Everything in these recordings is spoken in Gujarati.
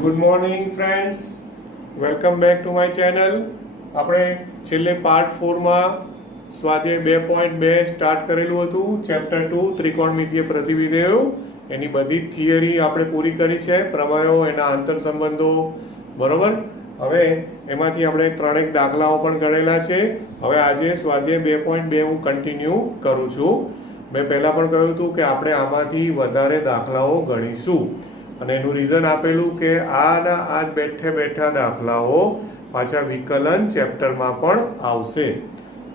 Good morning friends, welcome back to my channel. આપણે છેલ્લે પાર્ટ 4માં સ્વાધ્યાય 2.2 સ્ટાર્ટ કરેલું હતું. ચેપ્ટર 2 ત્રિકોણમિતીય પ્રતિવિધેયો, એની બધી જ થિયરી આપણે પૂરી કરી છે. પ્રમેયો, એના આંતર સંબંધો, બરોબર. હવે એમાંથી આપણે 3 દાખલાઓ પણ ગણેલા છે. હવે આજે સ્વાધ્યાય 2.2 હું કન્ટિન્યુ કરું છું. મેં પહેલાં પણ કહ્યું હતું કે આપણે આમાંથી વધારે દાખલાઓ ગણીશું, અને એનું રીઝન આપેલું કે આના આ બેઠે બેઠા દાખલાઓ પાછા વિકલન ચેપ્ટરમાં પણ આવશે.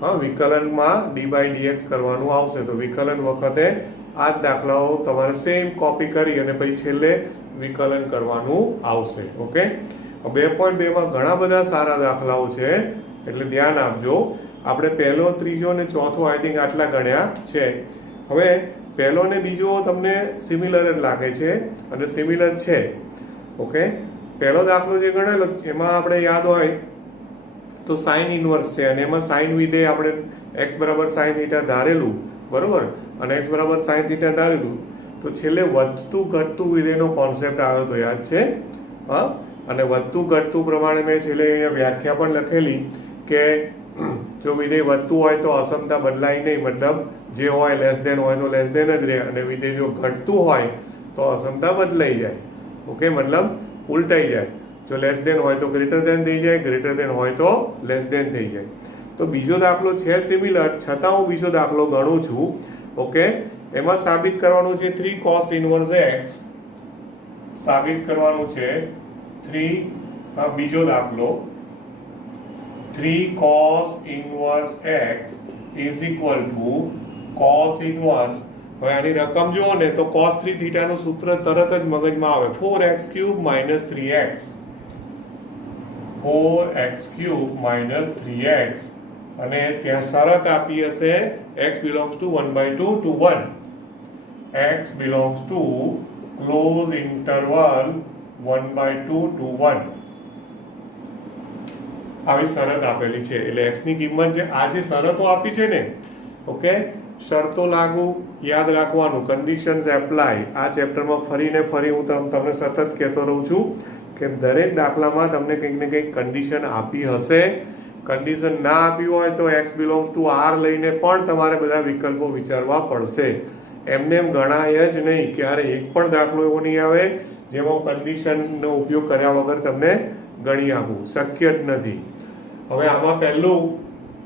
હા, વિકલનમાં d/dx કરવાનું આવશે, તો વિકલન વખતે આ જ દાખલાઓ તમારે સેમ કોપી કરી અને પછી છેલ્લે વિકલન કરવાનું આવશે. ઓકે, 2.2માં ઘણા બધા સારા દાખલાઓ છે, એટલે ધ્યાન આપજો. આપણે પહેલો, ત્રીજો અને ચોથો આઈ થિંક આટલા ગણ્યા છે. હવે પહેલો ને બીજો તમને સિમિલર જ લાગે છે, અને સિમિલર છે. ઓકે, પહેલો દાખલો જે ગણેલો એમાં આપણે યાદ હોય તો સાઇન ઇનવર્સ છે, અને એમાં સાઇન વિધેય આપણે x બરાબર સાઇન થીટા ધારેલું, બરોબર, અને x બરાબર સાઇન થીટા ધારેલું, તો છેલ્લે વધતું ઘટતું વિધેયનો કોન્સેપ્ટ આવ્યો તો યાદ છે. હા, અને વધતું ઘટતું પ્રમાણે મેં છેલ્લે અહીંયા વ્યાખ્યા પણ લખેલી કે જો વિધેય વધતું હોય તો અસમતા બદલાય નહીં, મતલબ જે હોય લેસ ધેન હોય તો લેસ ધેન જ રહે, અને વિધેય જો ઘટતું હોય તો અસમતા બદલાઈ જાય. ઓકે, મતલબ ઉલટાઈ જાય. જો લેસ ધેન હોય તો ગ્રેટર ધેન થઈ જાય, ગ્રેટર ધેન હોય તો લેસ ધેન થઈ જાય. તો બીજો દાખલો છે સિમિલર, છતાં હું બીજો દાખલો ગણું છું. ઓકે, એમાં સાબિત કરવાનું છે 3 cos ઇનવર્સ x. સાબિત કરવાનું છે 3, બીજો દાખલો 3 cos inverse x is equal to cos inverse. હવે આની રકમ જુઓ ને તો cos 3 થીટાનું સૂત્ર તરત જ મગજમાં આવે, 4x³ - 3x. 4x³ - 3x, અને ત્યાં શરત આપી હશે x belongs to 1/2 to 1. x belongs to close interval 1/2 to 1. આવી શરત આપેલી છે, એટલે x ની કિંમત જે આ જે શરતો આપી છે ને, ઓકે, શરતો લાગુ યાદ રાખવાનું, કન્ડિશન્સ એપ્લાય. આ ચેપ્ટરમાં ફરીને ફરી હું તમને સતત કહેતો રહું છું કે દરેક દાખલામાં તમને કંઈક ને કંઈક કન્ડિશન આપી હશે. કન્ડિશન ના આપી હોય તો x બિલોંગ્સ ટુ r લઈને પણ તમારે બધા વિકલ્પો વિચારવા પડશે. એમને એમ ગણાય જ નહીં, ક્યારે એક પણ દાખલો એવો નહીં આવે જેમાં હું કન્ડિશનનો ઉપયોગ કર્યા વગર તમને ગણી આપું, શક્ય જ નથી. હવે આમાં પહેલું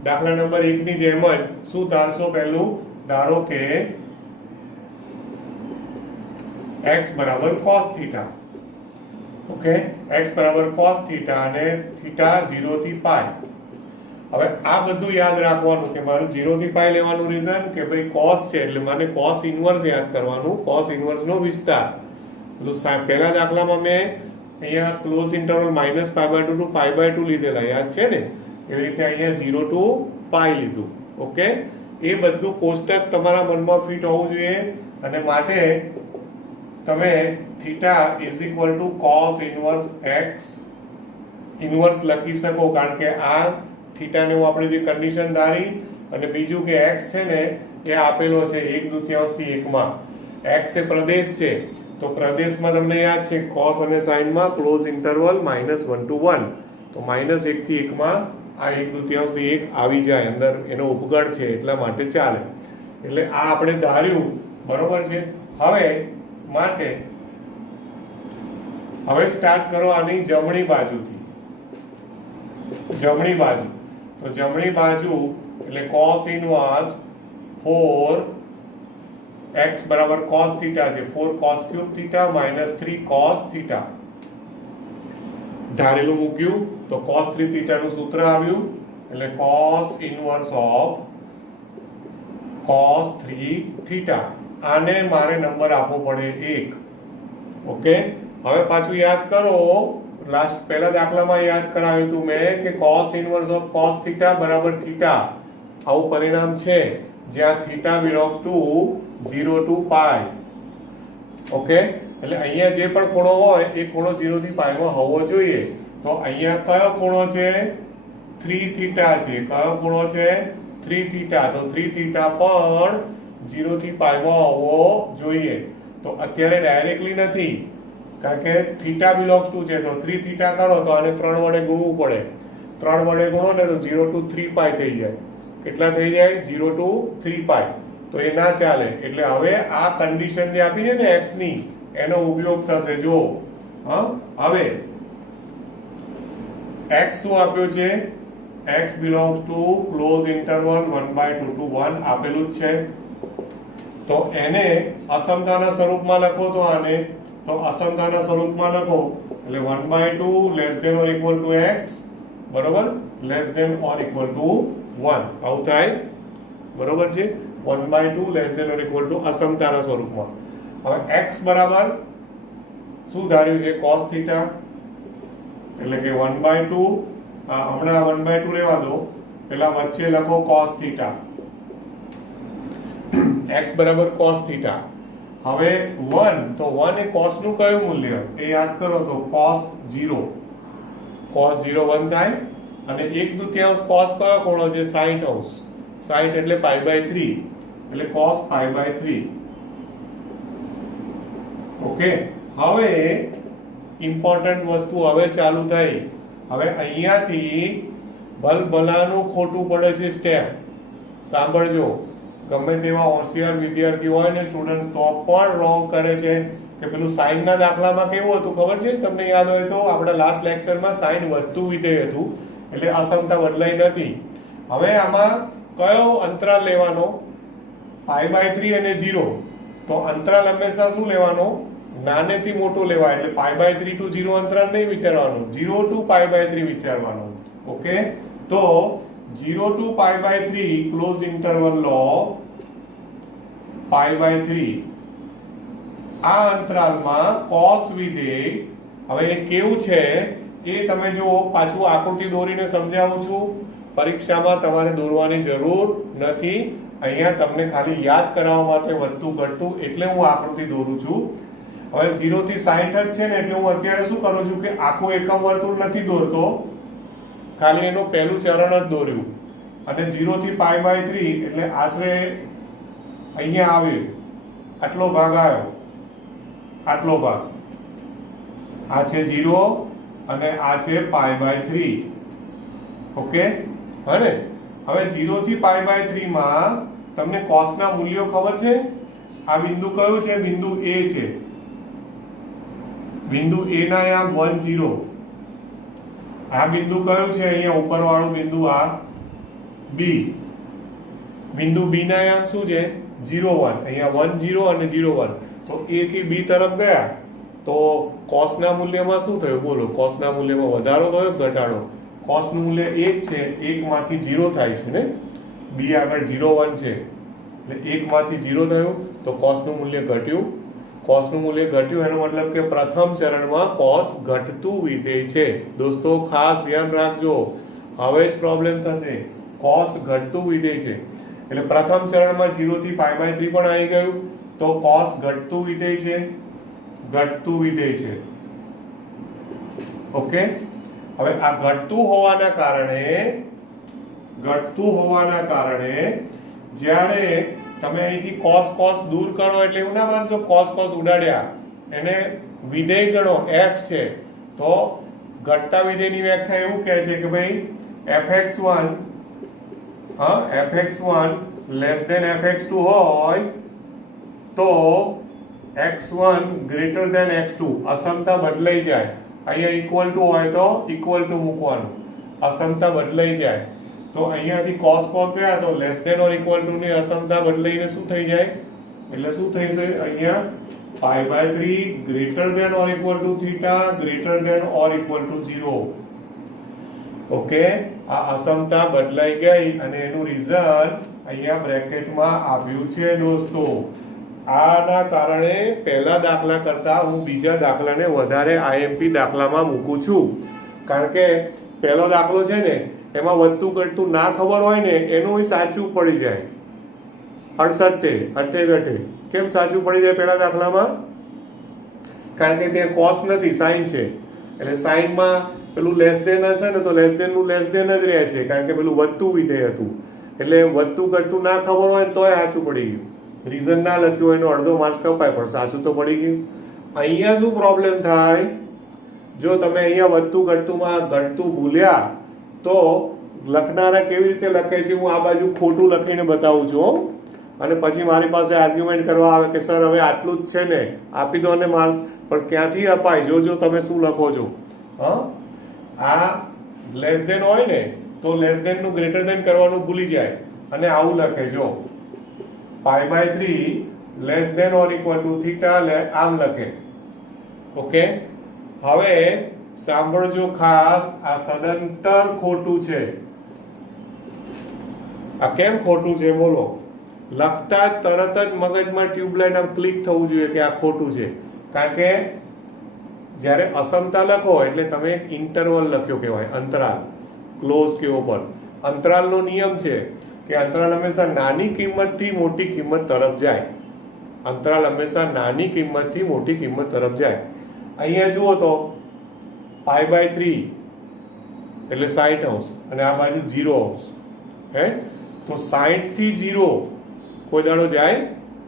દાખલા નંબર 1 ની જેમ જ શું ધારશો? પહેલું ધારો કે x બરાબર cos થીટા. ઓકે, x બરાબર cos થીટા અને થીટા 0 થી π. હવે આ બધું યાદ રાખવાનું કે મારું 0 થી π લેવાનું રીઝન કે ભાઈ cos છે એટલે મને cos ઇનવર્સ યાદ કરવાનું, cos ઇનવર્સ નો વિસ્તાર. પહેલા દાખલામાં મેં અહીંયા ક્લોઝ ઇન્ટરવલ -π/2 to π/2 લીધેલા, યાદ છે ને? એવી રીતે અહીંયા 0 to π લીધું. ઓકે, એ બધું કોષ્ટક તમારા મનમાં ફિટ હોવું જોઈએ, અને માટે તમે theta is equal two cos inverse x inverse લખી શકો, કારણ કે આ થીટાને હું આપણે જે કન્ડિશન ધારી, અને બીજું કે x છે ને એ આપેલો છે 1/2 થી 1 માં. x એ પ્રદેશ છે, તો પ્રદેશમાં તમને યાદ છે cos અને sin માં ક્લોઝ ઇન્ટરવલ -1 to 1, તો -1 થી 1 માં આ 1/2 થી 1 આવી જાય અંદર, એનો ઉપગણ છે એટલા માટે ચાલે. એટલે આ આપણે ધાર્યું, બરોબર છે. હવે માટે હવે સ્ટાર્ટ કરો આની જમણી બાજુથી. જમણી બાજુ, તો જમણી બાજુ એટલે cos ઇનવર્સ 4x બરાબર cos થીટા છે, 4 cos³ થીટા - 3 cos થીટા. ધારેલું મૂક્યું તો cos 3 થીટાનું સૂત્ર આવ્યું, એટલે cos inverse of cos 3 theta. આને મારે નંબર આપવો પડે 1. ઓકે, હવે પાછું યાદ કરો, લાસ્ટ પહેલા દાખલામાં યાદ કરાવ્યું હતું મેં કે cos inverse of cos theta બરાબર થીટા. આવું પરિણામ છે જ્યાં theta belongs to 0 to π. Okay, એટલે અહીંયા જે પણ ખૂણો હોય એ ખૂણો 0 થી π માં હોવો જોઈએ. તો અહીંયા કયો ખૂણો છે? 3 થીટા છે. કયો ખૂણો છે? 3 થીટા. તો 3 થીટા પણ 0 થી π માં હોવો જોઈએ. તો અત્યારે ડાયરેક્ટલી નથી, કારણ કે થીટા બિલોંગ્સ ટુ છે તો 3 થીટા કરો તો આને 3 વડે ગુણવું પડે. 3 વડે ગુણો ને તો 0 to 3 પાઈ થઈ જાય. કેટલા થઈ જાય? 0 to 3 પાઈ. તો એ ના ચાલે. એટલે હવે આ કન્ડિશન જે આપી છે ને x ની એનો ઉપયોગ થશે. જો હવે x શું આપ્યું છે? x belongs to close interval 1/2 to 1 આપેલું જ છે. તો એને અસમતાના સ્વરૂપમાં લખો તો આને તો અસમતાના સ્વરૂપમાં લખો એટલે 1/2 less than or equal to x બરોબર less than or equal to 1 આવું થાય બરોબર છે. 1/2 less than or equal to અસમતાના સ્વરૂપમાં. હવે x બરાબર શું ધાર્યું છે? cos થીટા એટલે કે 1/2 હમણાં 1/2 રહેવા દો, પેલા વચ્ચે લખો cos થીટા. x બરાબર cos થીટા. હવે 1 તો 1 એ cos નું કયું મૂલ્ય એ યાદ કરો તો cos 0 1 થાય અને 1/2 cos કયો ખૂણો છે? 60°. 60 એટલે π/3 એટલે cos π/3. ઓકે. હવે ઇમ્પોર્ટન્ટ વસ્તુ હવે ચાલુ થઈ. હવે અહીંયાથી ભલભલાનું ખોટું પડે છે સ્ટેપ. સાંભળજો, ગમે તેવા હોશિયાર વિદ્યાર્થી હોય ને સ્ટુડન્ટ તો પણ રોંગ કરે છે કે પેલું સાઈન ના દાખલામાં કેવું હતું ખબર છે? તમને યાદ હોય તો આપણા લાસ્ટ લેક્ચરમાં સાઈન વધતું વિધેય હતું એટલે અસમતા બદલાઈ નથી. હવે આમાં કયો અંતરાલ લેવાનો? π/3 અને 0. તો અંતરાલ હંમેશા શું લેવાનો? નાનેથી મોટો લેવાય. એટલે π/3 to 0 અંતરાલ નહીં વિચારવાનું, 0 to π/3 વિચારવાનું. ઓકે. તો 0 to π/3 ક્લોઝ ઇન્ટરવલ લો π/3. આ અંતરાલમાં cos વિધેય હવે એ કેવું છે એ તમે જો પાછું આકૃતિ દોરીને સમજાવું છું. પરીક્ષામાં તમારે દોરવાની જરૂર નથી. અહીંયા તમને ખાલી યાદ કરાવવા માટે વધતું ઘટતું એટલે હું આકૃતિ દોરું છું. હવે 0 થી 60 જ છે ને એટલે હું અત્યારે શું કરું છું કે આખું એકમ વર્તુળ નથી દોરતો, ખાલી એનું પહેલું ચરણ જ દોર્યું. અને 0 થી π/3 એટલે આશરે અહીંયા આવ્યું આટલો ભાગ આવ્યો, આટલો ભાગ. આ છે 0 અને આ છે π/3. ઓકે હને. હવે 0 થી π/3 માં તમને cos ના મૂલ્યો ખબર છે? આ બિંદુ કયું છે? બિંદુ A છે. બિંદુ A ના યામ 1 0. આ બિંદુ કયું છે? અહીંયા ઉપરવાળું બિંદુ આ B. બિંદુ B ના યામ શું છે? 0 1. અહીંયા 1 0 અને 0 1. તો A થી B તરફ ગયા તો cos ના મૂલ્યમાં શું થયું? બોલો, cos ના મૂલ્યમાં વધારો થયો ઘટાડો? cos નું મૂલ્ય 1 છે, 1 માંથી 0 થાય છે ને. B આગળ 0 1 છે એટલે 1 માંથી 0 થયું તો cos નું મૂલ્ય ઘટ્યું. cos નું મૂલ્ય ઘટ્યું એનો મતલબ કે પ્રથમ ચરણમાં cos ઘટતું વિધેય છે. દોસ્તો ખાસ ધ્યાન રાખજો, હવે જ પ્રોબ્લેમ થશે. cos ઘટતું વિધેય છે એટલે પ્રથમ ચરણમાં 0 થી π/3 પણ આવી ગયું તો cos ઘટતું વિધેય છે, ઘટતું વિધેય છે. ઓકે. હવે આ ઘટતું હોવાના કારણે જ્યારે તમે અહીંથી cos દૂર કરો એટલે એવું ના માનશો cos ઉડાડ્યા, એને વિધેય ગણો f છે તો ઘટતા વિધેયની વ્યાખ્યા એવું કહે છે કે ભાઈ fx1 લેસ ધેન fx2 હોય તો x1 ગ્રેટર ધેન x2. અસમતા બદલાઈ જાય. અહીંયા ઇક્વલ ટુ હોય તો ઇક્વલ ટુ મૂકવાનું, અસમતા બદલાઈ જાય. તો અહીંયાથી cos ગયા તો less than or equal to ની અસમતા બદલાઈને શું થઈ જાય? એટલે શું થશે? અહીંયા π/3 greater than or equal to theta greater than or equal to 0. Okay. આ અસમતા બદલાઈ ગઈ અને એનું રિઝલ્ટ અહીંયા બ્રેકેટમાં આવ્યું છે દોસ્તો. આના કારણે પહેલા દાખલા કરતા હું બીજા દાખલાને વધારે IMP દાખલામાં મૂકું છું. કારણ કે પહેલો દાખલો છે ને એમાં વધતું ઘટતું ના ખબર હોય ને એનું સાચું પડી જાય. 68 કેમ સાચું પડી જાય પહેલા દાખલામાં? કારણ કે ત્યાં cos નથી, sin છે. એટલે sin માં પેલું લેસ ધેન હશે ને તો લેસ ધેન નું લેસ ધેન જ રહે છે, કારણ કે પેલું વધતું વિધેય હતું. એટલે વધતું ઘટતું ના ખબર હોય તોય સાચું પડી ગયું. રીઝન ના લખ્યું હોય એનો અડધો માર્ક્સ કપાય પણ સાચું તો પડી ગયું. અહીંયા શું પ્રોબ્લેમ થાય, જો તમે અહીંયા વધતું ઘટતું ભૂલ્યા તો લખનારા કેવી રીતે લખે છે, હું આ બાજુ ખોટું લખીને બતાવું છું અને પછી મારી પાસે આર્ગ્યુમેન્ટ કરવા આવે કે સર હવે આટલું જ છે ને, આપી દો ને માર્ક્સ. પણ ક્યાંથી અપાય, જોજો તમે શું લખો છો. આ લેસ દેન હોય ને તો લેસ દેન નું ગ્રેટર દેન કરવાનું ભૂલી જાય અને આવું લખે, જો π/3 less than or equal to theta, આમ લખે. ઓકે, હવે સાંભળજો ખાસ, આ સદંતર ખોટું છે. આ કેમ ખોટું છે બોલો? લખતા જ તરત જ મગજમાં ટ્યુબલાઇટ આમ ક્લિક થવું જોઈએ કે આ ખોટું છે. કારણ કે જ્યારે અસમતા લખો એટલે તમે એક ઇન્ટરવલ લખ્યો કહેવાય, અંતરાલ, ક્લોઝ કે ઓપન. અંતરાલનો નિયમ છે કે અંતરાલ હંમેશા નાની કિંમતથી મોટી કિંમત તરફ જાય. અંતરાલ હંમેશા નાની કિંમતથી મોટી કિંમત તરફ જાય. અહીંયા જુઓ તો π/3 એટલે 60° અને આ બાજુ 0°. હે, તો 60 થી 0 કોઈ દાડો જાય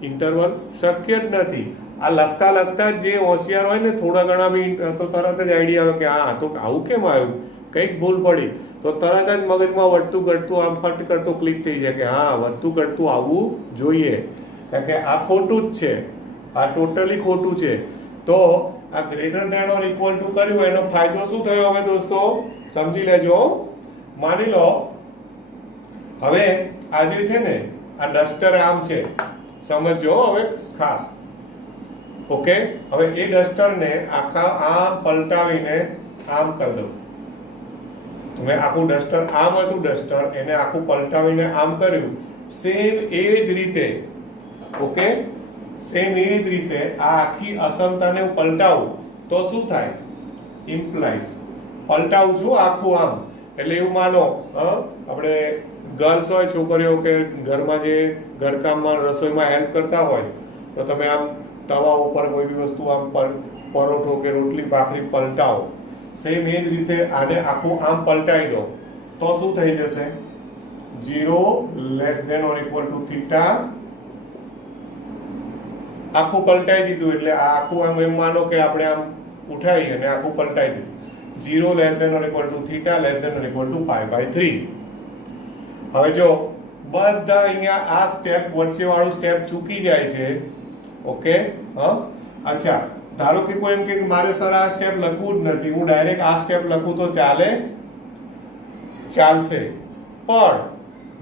ઇન્ટરવલ? શક્ય જ નથી. આ લખતા જે હોશિયાર હોય ને થોડા ઘણા બી તો તરત જ આઈડિયા આવે કે હા તો આવું કેમ આવ્યું, કંઈક ભૂલ પડી, તો તરત જ મગજમાં વધતું ઘટતું આમ ફટ કરતો ક્લિક થઈ જાય કે હા વધતું ઘટતું આવવું જોઈએ. કારણ કે આ ખોટું જ છે, આ ટોટલી ખોટું છે. તો આ greater than or equal to કર્યું, એનો ફાયદો શું થયો હવે દોસ્તો સમજી લેજો. માની લો હવે આ જે છે ને આ ડસ્ટર આમ છે, સમજો હવે ખાસ. ઓકે, હવે એ ડસ્ટરને આખા આમ પલટાવીને આમ કરી દો. તમે આખું ડસ્ટર આમ હતું ડસ્ટર, એને આખું પલટાવીને આમ કર્યું. સેમ એ જ રીતે, ઓકે, સેમ એ જ રીતે આ આખી અસમતાને હું પલટાવું તો શું થાય? ઇમ્પ્લાઇઝ. પલટાવું છું આખું આમ એટલે એવું માનો આપણે ગર્લ્સ હોય, છોકરીઓ કે ઘરમાં જે ઘરકામમાં રસોઈમાં હેલ્પ કરતા હોય તો તમે આમ તવા ઉપર કોઈ બી વસ્તુ આમ પરોઠો કે રોટલી ભાખરી પલટાવો. સેમ એ જ રીતે આને આખું આમ પલટાઈ દો તો શું થઈ જશે? 0 less than or equal to theta. આખું પલટાઈ દીધું એટલે આ આખું આમ એમ માનો કે આપણે આમ ઉઠાવી અને આખું પલટાઈ દીધું. 0 less than or equal to theta less than or equal to π/3. હવે જો બધા અહીંયા આ સ્ટેપ વચ્ચે વાળું સ્ટેપ ચૂકી જાય છે. ઓકે, અચ્છા, ધારો કે કોઈ એમ કે મારે સર આ સ્ટેપ લખવું જ નથી, હું ડાયરેક્ટ આ સ્ટેપ લખું તો ચાલે? ચાલશે, પણ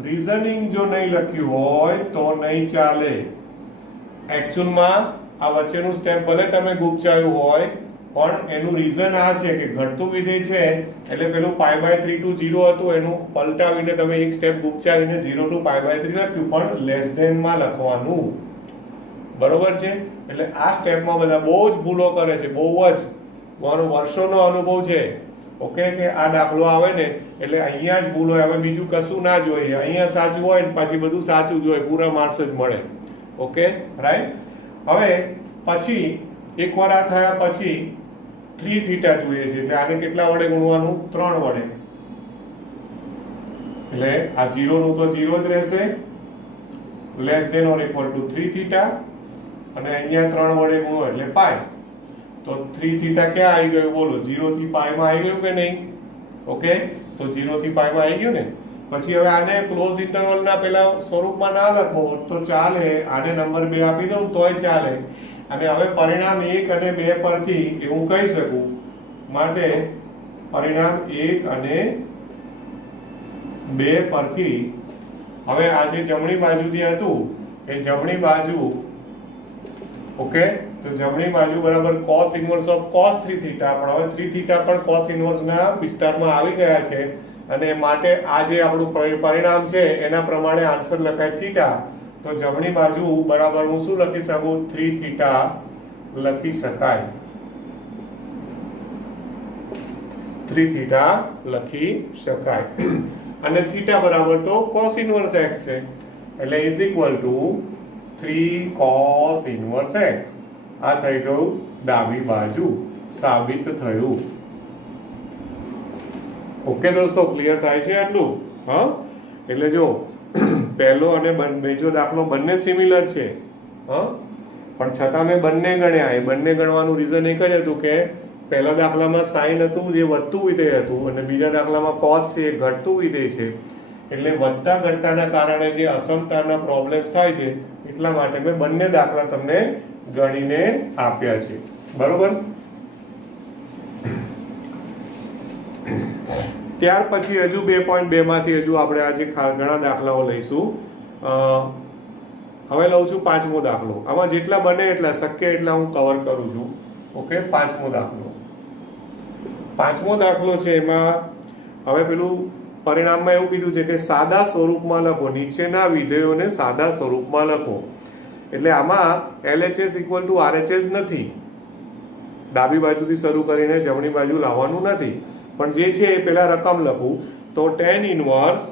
રીઝનિંગ જો નહીં લખ્યું હોય તો નહીં ચાલે. એકચ્યુઅલમાં આ વચ્ચેનું સ્ટેપ ભલે તમે ગુપચાવ્યું હોય પણ એનું રીઝન આ છે કે ઘટતું વિધેય છે એટલે પેલું π/3 ટુ 0 હતું, એનું પલટાવીને તમે એક સ્ટેપ ગુપચાવીને 0 ટુ π/3 લખ્યું, પણ લેસ ધેન માં લખવાનું. બરોબર છે? એટલે આ સ્ટેપમાં બધા બહુ જ ભૂલો કરે છે, બહુ જ. મારો વર્ષોનો અનુભવ છે. ઓકે, કે આ દાખલો આવે ને એટલે અહીંયા જ ભૂલ હોય, હવે બીજું કશું ના જોઈએ. અહીંયા સાચું હોય ને પાછી બધું સાચું જ હોય, પૂરા માર્ક્સ જ મળે. Okay, right. હવે પછી એકવાર આ થયા પછી 3 થીટા જોઈએ છે એટલે આને કેટલા વડે ગુણવાનું? 3 વડે. એટલે આ 0 નું તો 0 જ રહેશે, less than or equal to 3 theta, અને અહીંયા 3 વડે ગુણો એટલે પાઈ. તો 3 થીટા ક્યાં આવી ગયું બોલો? 0 થી પાઈ માં આવી ગયું કે નહીં? ઓકે, તો 0 થી પાઈ માં આવી ગયું ને. પછી હવે આને ક્લોઝ ઇન્ટરવલ ના પેલા સ્વરૂપમાં ના લખો તો ચાલે, આને નંબર 2 આપી દઉં તોય ચાલે. અને હવે પરિણામ 1 અને 2 પરથી એવું કહી શકું, માટે પરિણામ 1 અને 2 પરથી હવે આ જે જમણી બાજુ જે હતું એ જમણી બાજુ, ઓકે, તો જમણી બાજુ બરાબર cos inverse of cos 3 theta, પણ હવે 3 થીટા પણ cos ઇન્વર્સ ના વિસ્તારમાં આવી ગયા છે અને માટે આ જે આપણું પરિણામ છે એના પ્રમાણે આન્સર લખાય થીટા. તો જમણી બાજુ બરાબર હું શું લખી શકું? 3 થીટા લખી શકાય. 3 થીટા લખી શકાય. અને થીટા બરાબર તો cos ઇન્વર્સ x છે એટલે is equal to 3 cos inverse x. આ થઈ ગયું ડાબી બાજુ, સાબિત થયું. ઓકે દોસ્તો, ક્લિયર થાય છે આટલું? હા, એટલે જો પહેલો અને બીજો દાખલો બંને સિમિલર છે. હા, પણ છતાં મેં બંને ગણ્યા. એ બંને ગણવાનું રીઝન એક જ હતું કે પહેલા દાખલામાં સાઇન હતું જે વધતું વિધેય હતું અને બીજા દાખલામાં કોસ છે એ ઘટતું વિધેય છે. એટલે વધતા ઘટતાના કારણે જે અસમતાના પ્રોબ્લેમ્સ થાય છે એટલા માટે મેં બંને દાખલા તમને ગણીને આપ્યા છે. બરોબર. ત્યાર પછી હજુ 2.2 માંથી હજુ આપણે આજે ઘણા દાખલાઓ લઈશું. હવે લઉં છું 5મો દાખલો. આમાં જેટલા બને એટલા શક્ય એટલા હું કવર કરું છું. ઓકે. 5મો દાખલો. 5મો દાખલો છે એમાં હવે પેલું પરિણામમાં એવું કીધું છે કે સાદા સ્વરૂપમાં લખો. નીચેના વિધેયોને સાદા સ્વરૂપમાં લખો. એટલે આમાં LHS = RHS નથી. ડાબી બાજુથી શરૂ કરીને જમણી બાજુ લાવવાનું નથી, પણ જે છે એ પહેલા રકમ લખું. તો tan ઇન્વર્સ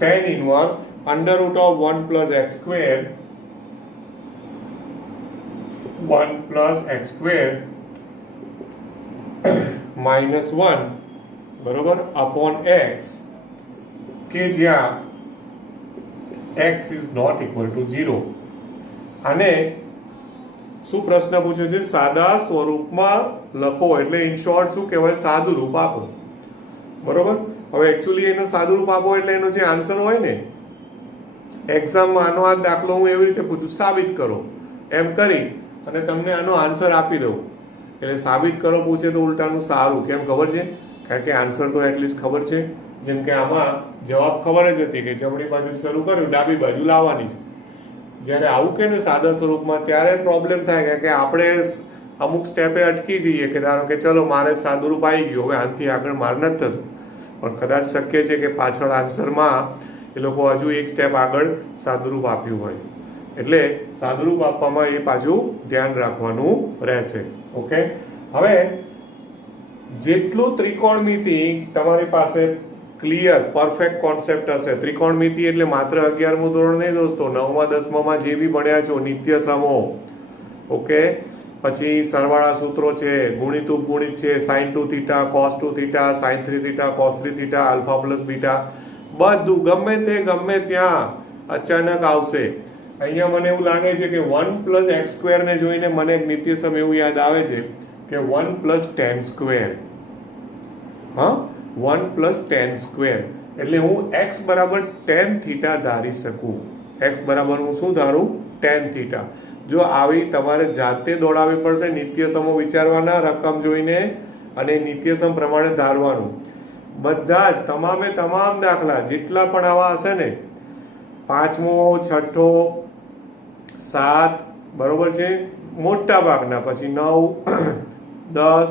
√(1 + x²) 1 + x² -1 બરોબર upon x, કે જ્યાં x is not equal to 0. આને શું પ્રશ્ન પૂછ્યો છે? સાદા સ્વરૂપમાં લખો. એટલે ઇન શોર્ટ શું કહેવાય? સાદું રૂપ આપો. બરોબર. હવે એકચ્યુઅલી એનો સાદું રૂપ આપો એટલે એનો જે આન્સર હોય ને, એક્ઝામમાં આનો આ દાખલો હું એવી રીતે પૂછું, સાબિત કરો એમ કરી અને તમને આનો આન્સર આપી દઉં. એટલે સાબિત કરો પૂછે તો ઉલટાનું સારું. કેમ ખબર છે? કારણ કે આન્સર તો એટલીસ્ટ ખબર છે. જેમ કે આમાં જવાબ ખબર જ હતી કે જમણી બાજુ શરૂ કર્યું, ડાબી બાજુ લાવવાની. જ્યારે આવું કે ને સાદા સ્વરૂપમાં, ત્યારે પ્રોબ્લેમ થાય કારણ કે આપણે અમુક સ્ટેપે અટકી જઈએ કે ધારો કે ચલો મારે સાદું રૂપ આવી ગયું, હવે આનાથી આગળ માર નથી થતું. પણ કદાચ શક્ય છે કે પાછળ આન્સરમાં એ લોકો હજુ એક સ્ટેપ આગળ સાદુરૂપ આપ્યું હોય. એટલે સાદુરૂપ આપવામાં એ પાછું ધ્યાન રાખવાનું રહેશે. ઓકે. હવે જેટલું ત્રિકોણમિતિ તમારી પાસે ક્લિયર પરફેક્ટ કોન્સેપ્ટ હશે, ત્રિકોણમિતિ એટલે માત્ર 11મું ધોરણ નહીં દોસ્તો, 9મા 10મામાં જે બી ભણ્યા છો, નિત્ય સમો, ઓકે, પછી સરવાળા સૂત્રો છે, ગુણિત ઉપગુણિત છે, sin2θ cos2θ sin3θ cos3θ alpha plus beta, બધું ગમે ત્યાં અચાનક આવશે. અહીંયા મને એવું લાગે છે કે 1 + x² ને જોઈને મને એક નિત્યસમ એવું યાદ આવે છે કે 1 + tan². હા, 1 + tan². એટલે હું x બરાબર tan θ ધારી શકું. x બરાબર હું શું ધારું? tan θ. જો આવી તમારે જાતે દોડાવવી પડશે, નિત્યસમો વિચારવાના, રકમ જોઈને અને નિત્યસમ પ્રમાણે ધારવાનું. બધા જ તમામે તમામ દાખલા જેટલા પણ આવા હશે ને, 5મો 6ઠ્ઠો 7 બરોબર છે, મોટા ભાગના, પછી 9 10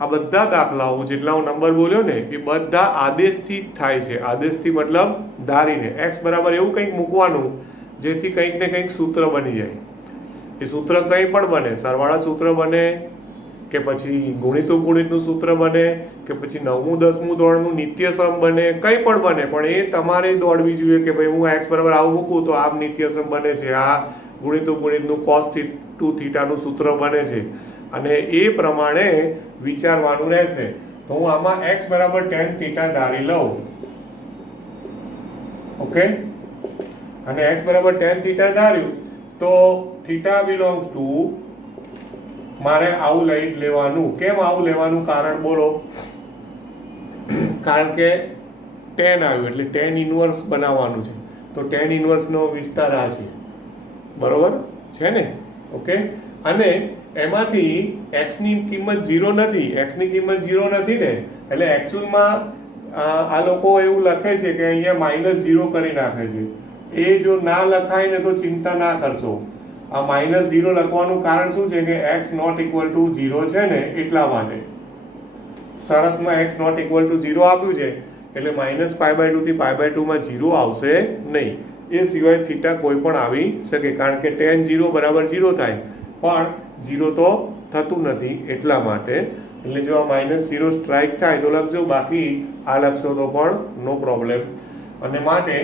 આ બધા દાખલાઓ જેટલા હું નંબર બોલ્યો ને એ બધા આદેશથી જ થાય છે. આદેશથી મતલબ ધારીને x બરાબર એવું કંઈક મૂકવાનું જેથી કંઈક ને કંઈક સૂત્ર બની જાય. એ સૂત્ર કંઈ પણ બને, સરવાળા સૂત્ર બને કે પછી ગુણિત ઉપગુણિતનું સૂત્ર બને કે પછી 9મું 10મું ધોરણનું નિત્યસમ બને, કંઈ પણ બને, પણ એ તમારે દોડવી જોઈએ કે ભાઈ હું x બરાબર આવું મૂકું તો આમ નિત્યસમ બને છે, આ ગુણિત ઉપગુણિતનું cos2θ નું સૂત્ર બને છે, અને એ પ્રમાણે વિચારવાનું રહેશે. તો હું આમાં x બરાબર tan θ ધારી લઉં. ઓકે. અને x બરાબર tan θ ધાર્યું તો θ બિલોંગ્સ ટુ મારે આવું લઈ લેવાનું. કેમ આવું લેવાનું? કારણ બોલો. કારણ કે tan આવ્યું એટલે tan ઇન્વર્સ બનાવવાનું છે. તો tan ઇન્વર્સનો વિસ્તાર આ છે. બરોબર છે ને? ઓકે. અને એમાંથી x ની કિંમત 0 નથી. x ની કિંમત 0 નથી ને, એટલે એકચ્યુઅલમાં આ લોકો એવું લખે છે કે અહીંયા -0 કરી નાખે છે. એ જો ના લખાય ને તો ચિંતા ના કરશો. આ -0 લખવાનું કારણ શું છે કે x ≠ = 0 છે ને, એટલા માટે. શરતમાં x ≠ = 0 આપ્યું છે એટલે -π/2 થી π/2 માં 0 આવશે નહીં. એ સિવાય θ કોઈ પણ આવી શકે, કારણ કે tan 0 બરાબર 0 થાય, પણ 0 તો થતું નથી એટલા માટે. એટલે જો આ -0 સ્ટ્રાઇક થાય તો લખજો, બાકી આ લખશો તો પણ નો પ્રોબ્લેમ. અને માટે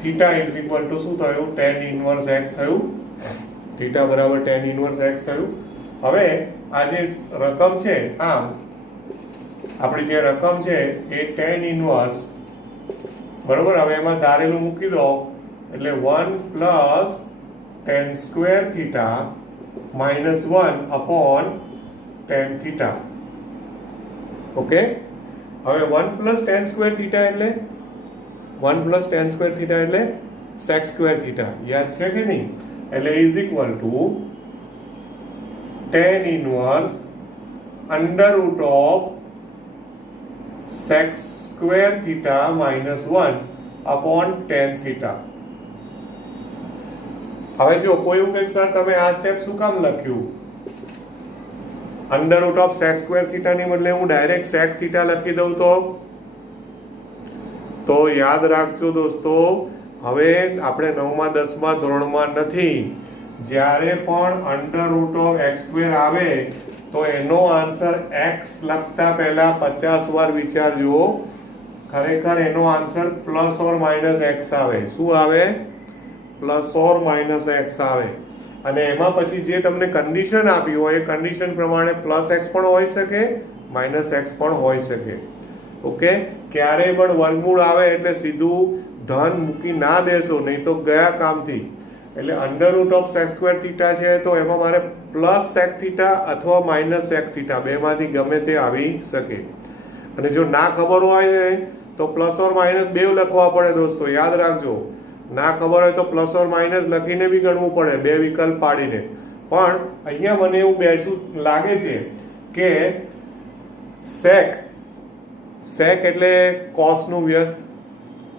θ = શું થયું? tan ઇન્વર્સ x થયું. θ બરાબર tan ઇન્વર્સ x થયું. હવે આ જે રકમ છે, આમ આપણી જે રકમ છે એ tan ઇન્વર્સ, બરોબર, હવે એમાં ધારેલું મૂકી દો એટલે 1 plus tan square theta minus 1 upon tan theta. Okay, હવે 1 પ્લસ tan સ્ક્વેર થીટા એટલે 1 પ્લસ tan સ્ક્વેર થીટા એટલે sec સ્ક્વેર થીટા. યાદ છે કે નહીં? એટલે is equal to tan inverse under root of sec square theta minus 1 upon tan theta. હવે જો કોઈ એવું કંઈક સર તમે આ સ્ટેપ શું કામ લખ્યું? Under root of sec square theta ની બદલે હું ડાયરેક્ટ sec થીટા લખી દઉં તો યાદ રાખજો દોસ્તો, હવે આપણે 9મા 10મા ધોરણમાં નથી. જ્યારે પણ under root of x square આવે તો એનો આન્સર x લખતા પહેલા 50 વાર વિચારજો. ખરેખર એનો answer plus or minus x આવે. શું આવે? પ્લસ ઓર માઇનસ x આવે. અને એમાં પછી જે તમને કન્ડિશન આપી હોય એ કન્ડિશન પ્રમાણે પ્લસ x પણ હોઈ શકે, માઇનસ x પણ હોઈ શકે. ઓકે, ક્યારેય પણ વર્ગમૂળ આવે એટલે સીધું ધન મૂકી ના દેશો, નહીં તો ગયા કામથી. એટલે under root of sec square theta છે તો એમાં મારે પ્લસ sec થીટા અથવા માઇનસ sec થીટા બેમાંથી ગમે તે આવી શકે. અને જો ના ખબર હોય તો પ્લસ ઓર માઇનસ બે લખવા પડે દોસ્તો, યાદ રાખજો. ના ખબર હોય તો પ્લસ ઓર માઇનસ લખીને બી ગણવું પડે, બે વિકલ્પ પાડીને. પણ અહીંયા મને એવું બેસું લાગે છે કે sec એટલે cosનું વ્યસ્ત,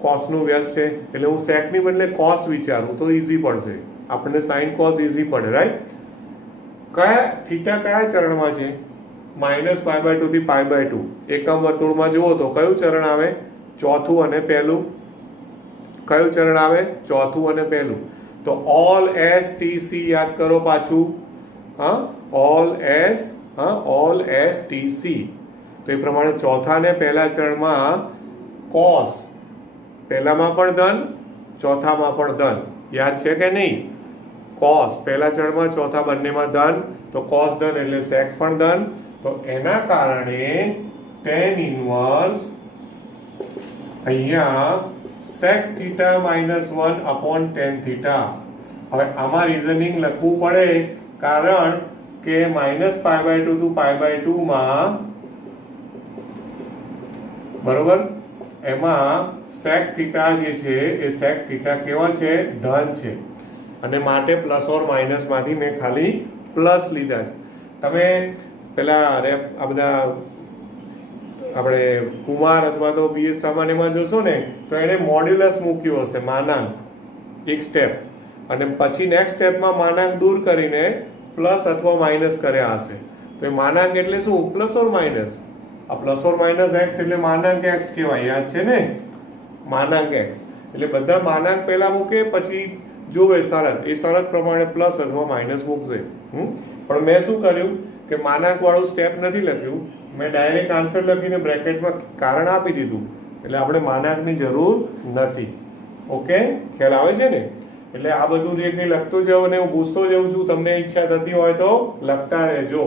cosનું વ્યસ્ત છે એટલે હું sec ની બદલે cos વિચારું તો ઈઝી પડશે આપણને. sin cos ઈઝી પડે, રાઈટ? કયા થીટા કયા ચરણમાં છે? -π/2 થી π/2. એકમ વર્તુળમાં જુઓ તો કયું ચરણ આવે? ચોથું અને પહેલું. કયું ચરણ આવે? ચોથું અને પહેલું. તો ઓલ s t c યાદ કરો પાછું. All s t c. તો એ પ્રમાણે ચોથા ને પહેલા ચરણમાં cos, પહેલામાં પણ ધન, ચોથામાં પણ ધન. યાદ છે કે નહીં? cos પહેલા ચરણમાં, ચોથા બંનેમાં ધન, તો cos ધન એટલે sec પણ ધન. તો એના કારણે tan ઇનવર્સ અહીંયા sec theta minus 1 upon tan theta. હવે આમાં રીઝનિંગ લખવું પડે કારણ કે -π/2 to π/2 માં બરોબર એમાં sec થીટા જે છે એ sec થીટા કેવા છે? ધન છે. અને માટે પ્લસ ઓર માઇનસ માંથી મેં ખાલી પ્લસ લીધા છે. તમે પેલા આ બધા આપણે કુમાર અથવા તો બીએસ સામાન્યમાં જોશો ને તો એને મોડ્યુલસ મૂક્યું હશે, માનાંક, એક સ્ટેપ, અને પછી નેક્સ્ટ સ્ટેપમાં માનાંક દૂર કરીને પ્લસ અથવા માઇનસ કર્યા હશે. તો એ માનાંક એટલે શું? Plus or minus. આ પ્લસ ઓર માઇનસ x એટલે માનાંક x કહેવાય, યાદ છે ને? માનાંક x એટલે બધા માનાંક પહેલા મૂકે પછી જોવે શરત, એ શરત પ્રમાણે પ્લસ અથવા માઇનસ મૂકશે. પણ મેં શું કર્યું કે માનાંક વાળું સ્ટેપ નથી લખ્યું, મેં ડાયરેક્ટ આન્સર લખીને બ્રેકેટમાં કારણ આપી દીધું. એટલે આપણે માનાંકની જરૂર નથી. ઓકે, ખ્યાલ આવે છે ને? એટલે આ બધું જે કંઈ લખતો જાઉં અને હું પૂછતો જાઉં છું, તમને ઈચ્છા થતી હોય તો લખતા રહેજો.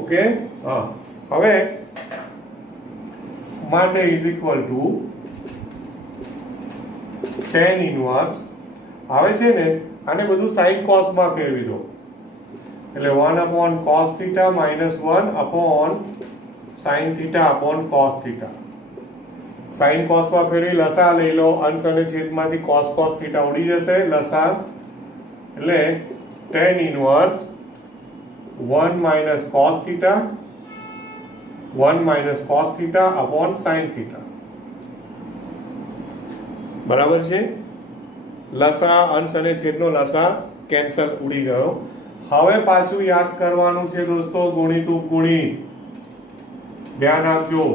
ઓકે, હા. હવે માટે is equal to tan inverse આવે છે ને, આને બધું sin cos માં ફેરવી દો. એટલે 1 upon cos theta minus 1 upon sin theta upon cos theta. sin cos માં ફેરવી લસા લઈ લો, અંશ અને છેદમાંથી cos થીટા ઉડી જશે, લસા. એટલે tan inverse 1 minus cos theta 1 minus cos theta upon sin theta. બરાબર છે? લસા, અંશ અને છેદનો લસા કેન્સલ, ઉડી ગયો. હવે પાછું યાદ કરવાનું છે દોસ્તો, ગુણિત ઉપગુણિત. ધ્યાન આપજો.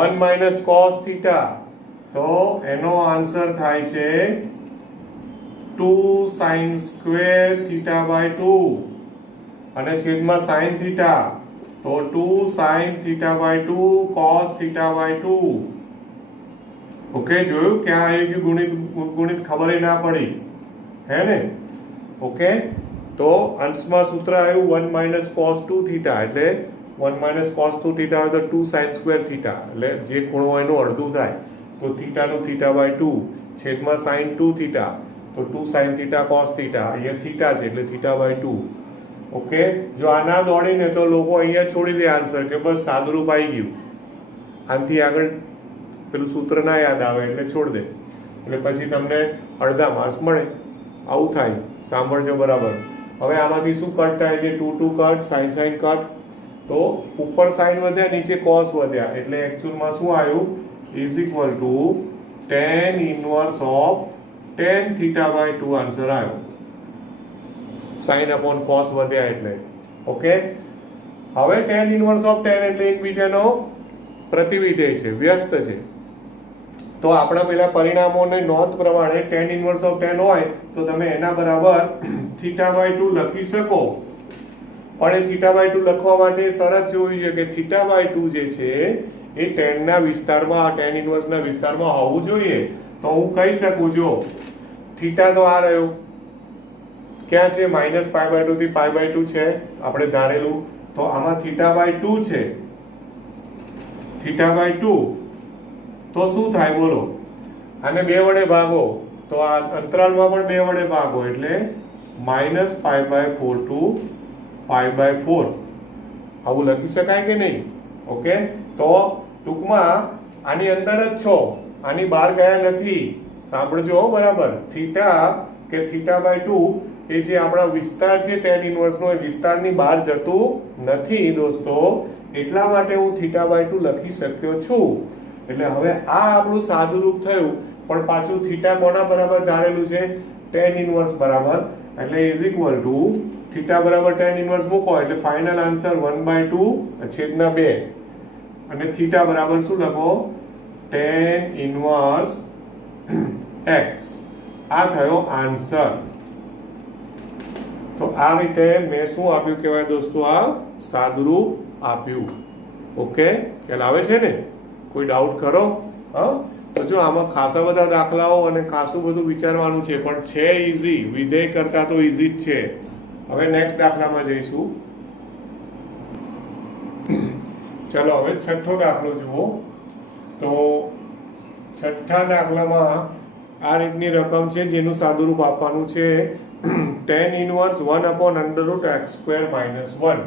1 માઇનસ cos થીટા તો એનો આન્સર થાય છે 2 sin સ્ક્વેર થીટા બાય 2 અને છેદમાં sin થીટા તો 2 sin theta by 2 cos theta by 2. Okay, જોયું ક્યાં આવી ગયું ગુણિત ગુણિત? ખબર ના પડી, હે ને? ઓકે, તો અંશમાં સૂત્ર આવ્યું 1 માઇનસ cos 2 થીટા, એટલે 1 માઇનસ cos 2 થીટા હોય તો 2 sin સ્ક્વેર થીટા, એટલે જે ખૂણો હોય એનું અડધું થાય તો થીટાનું થીટા બાય 2 છેદમાં સાઇન 2 થીટા, તો 2 સાઇન થીટા કોસ થીટા, અહીંયા થીટા છે એટલે થીટા બાય 2. ઓકે, જો આ ના દોડીને તો લોકો અહીંયા છોડી દે આન્સર કે બસ સાદુરૂપ આવી ગયું, આનાથી આગળ પેલું સૂત્ર ના યાદ આવે એટલે છોડ દે, એટલે પછી તમને અડધા માર્ક્સ મળે. આવું થાય, સાંભળજો બરાબર. હવે આમાંથી શું કટ થાય છે? 2 2 કટ, સાઇન સાઇન કટ. તો ઉપર સાઇન વધ્યા, નીચે કોસ વધ્યા, એટલે એકચ્યુઅલમાં શું આવ્યું? Is equal to tan inverse of tan theta by 2 answer આવ્યો. સાઇન અપોન કોસ વધ્યા એટલે. ઓકે, હવે tan ઇનવર્સ ઓફ tan એટલે એકબીજાનો પ્રતિવિધેય છે, વ્યસ્ત છે. તો આપણા પેલા પરિણામોને નોંધ પ્રમાણે tan ઇનવર્સ ઓફ tan હોય તો તમે એના બરાબર થીટા બાય 2 લખી શકો. પણ એ થીટા બાય 2 લખવા માટે શરત જોવી જોઈએ કે થીટા બાય 2 જે છે એ tan ના વિસ્તારમાં, tan ઇનવર્સ ના વિસ્તારમાં હોવું જોઈએ. તો હું કહી શકું, જો થીટા તો આ રહ્યો, ક્યાં છે? માઇનસ પાઈ બાય 2 થી પાઈ બાય 2 છે આપણે ધારેલું, તો આમાં થીટા બાય 2 છે. થીટા બાય 2 તો શું થાય બોલો? આને 2 વડે ભાગો તો આ અંતરાલમાં પણ 2 વડે ભાગો એટલે minus pi by 4 to pi by 4. આવું લખી શકાય કે નહીં? ઓકે, તો ટૂંકમાં આની અંદર જ છો, આની બહાર ગયા નથી. સાંભળજો બરાબર. થીટા કે થીટા બાય 2 એ જે આપણા વિસ્તાર છે tan ઇનવર્સનો, એ વિસ્તારની બહાર જતું નથી દોસ્તો, એટલા માટે હું થીટા બાય 2 લખી શક્યો છું. એટલે હવે આ આપણું સાદુરૂપ થયું, પણ પાછું થીટા કોના બરાબર ધારેલું છે? tan ઇનવર્સ બરાબર. એટલે ઇઝ ઇક્વલ ટુ થીટા બરાબર tan ઇનવર્સ મૂકો એટલે ફાઇનલ આન્સર 1/2 છેદના 2, અને થીટા બરાબર શું લખો? tan inverse x. આ થયો આન્સર. તો આ રીતે મેં શું આપ્યું કહેવાય દોસ્તો? આ સાદુરૂપ આપ્યું. ઓકે, ખ્યાલ આવે છે ને? કોઈ ડાઉટ કરો? હા, તો જો આમાં ખાસા બધા દાખલાઓ અને ખાસું બધું વિચારવાનું છે, પણ છે ઈઝી, વિધેય કરતા તો ઈઝી જ છે. હવે નેક્સ્ટ દાખલામાં જઈશું. ચલો હવે છઠ્ઠો દાખલો જુઓ. તો છઠ્ઠા દાખલામાં આ રીતની રકમ છે જેનું સાદુરૂપ આપવાનું છે tan inverse 1 upon under root x square minus 1.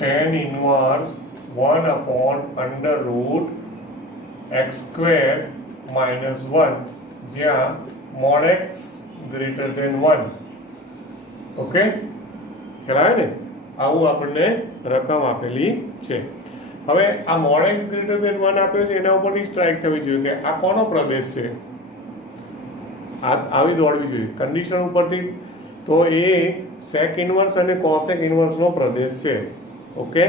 tan inverse 1 upon under root x square minus 1, જ્યાં mod x greater than 1. Okay, ખ્યાલ ને? આવું આપણને રકમ આપેલી છે. હવે આ mod x greater than 1 આપ્યો છે, એના ઉપરથી સ્ટ્રાઇક થવી જોઈએ કે આ કોનો પ્રદેશ છે. આવી દોડવી જોઈએ કન્ડિશન ઉપરથી. તો એ sec ઇનવર્સ અને cosec ઇનવર્સનો પ્રદેશ છે. ઓકે,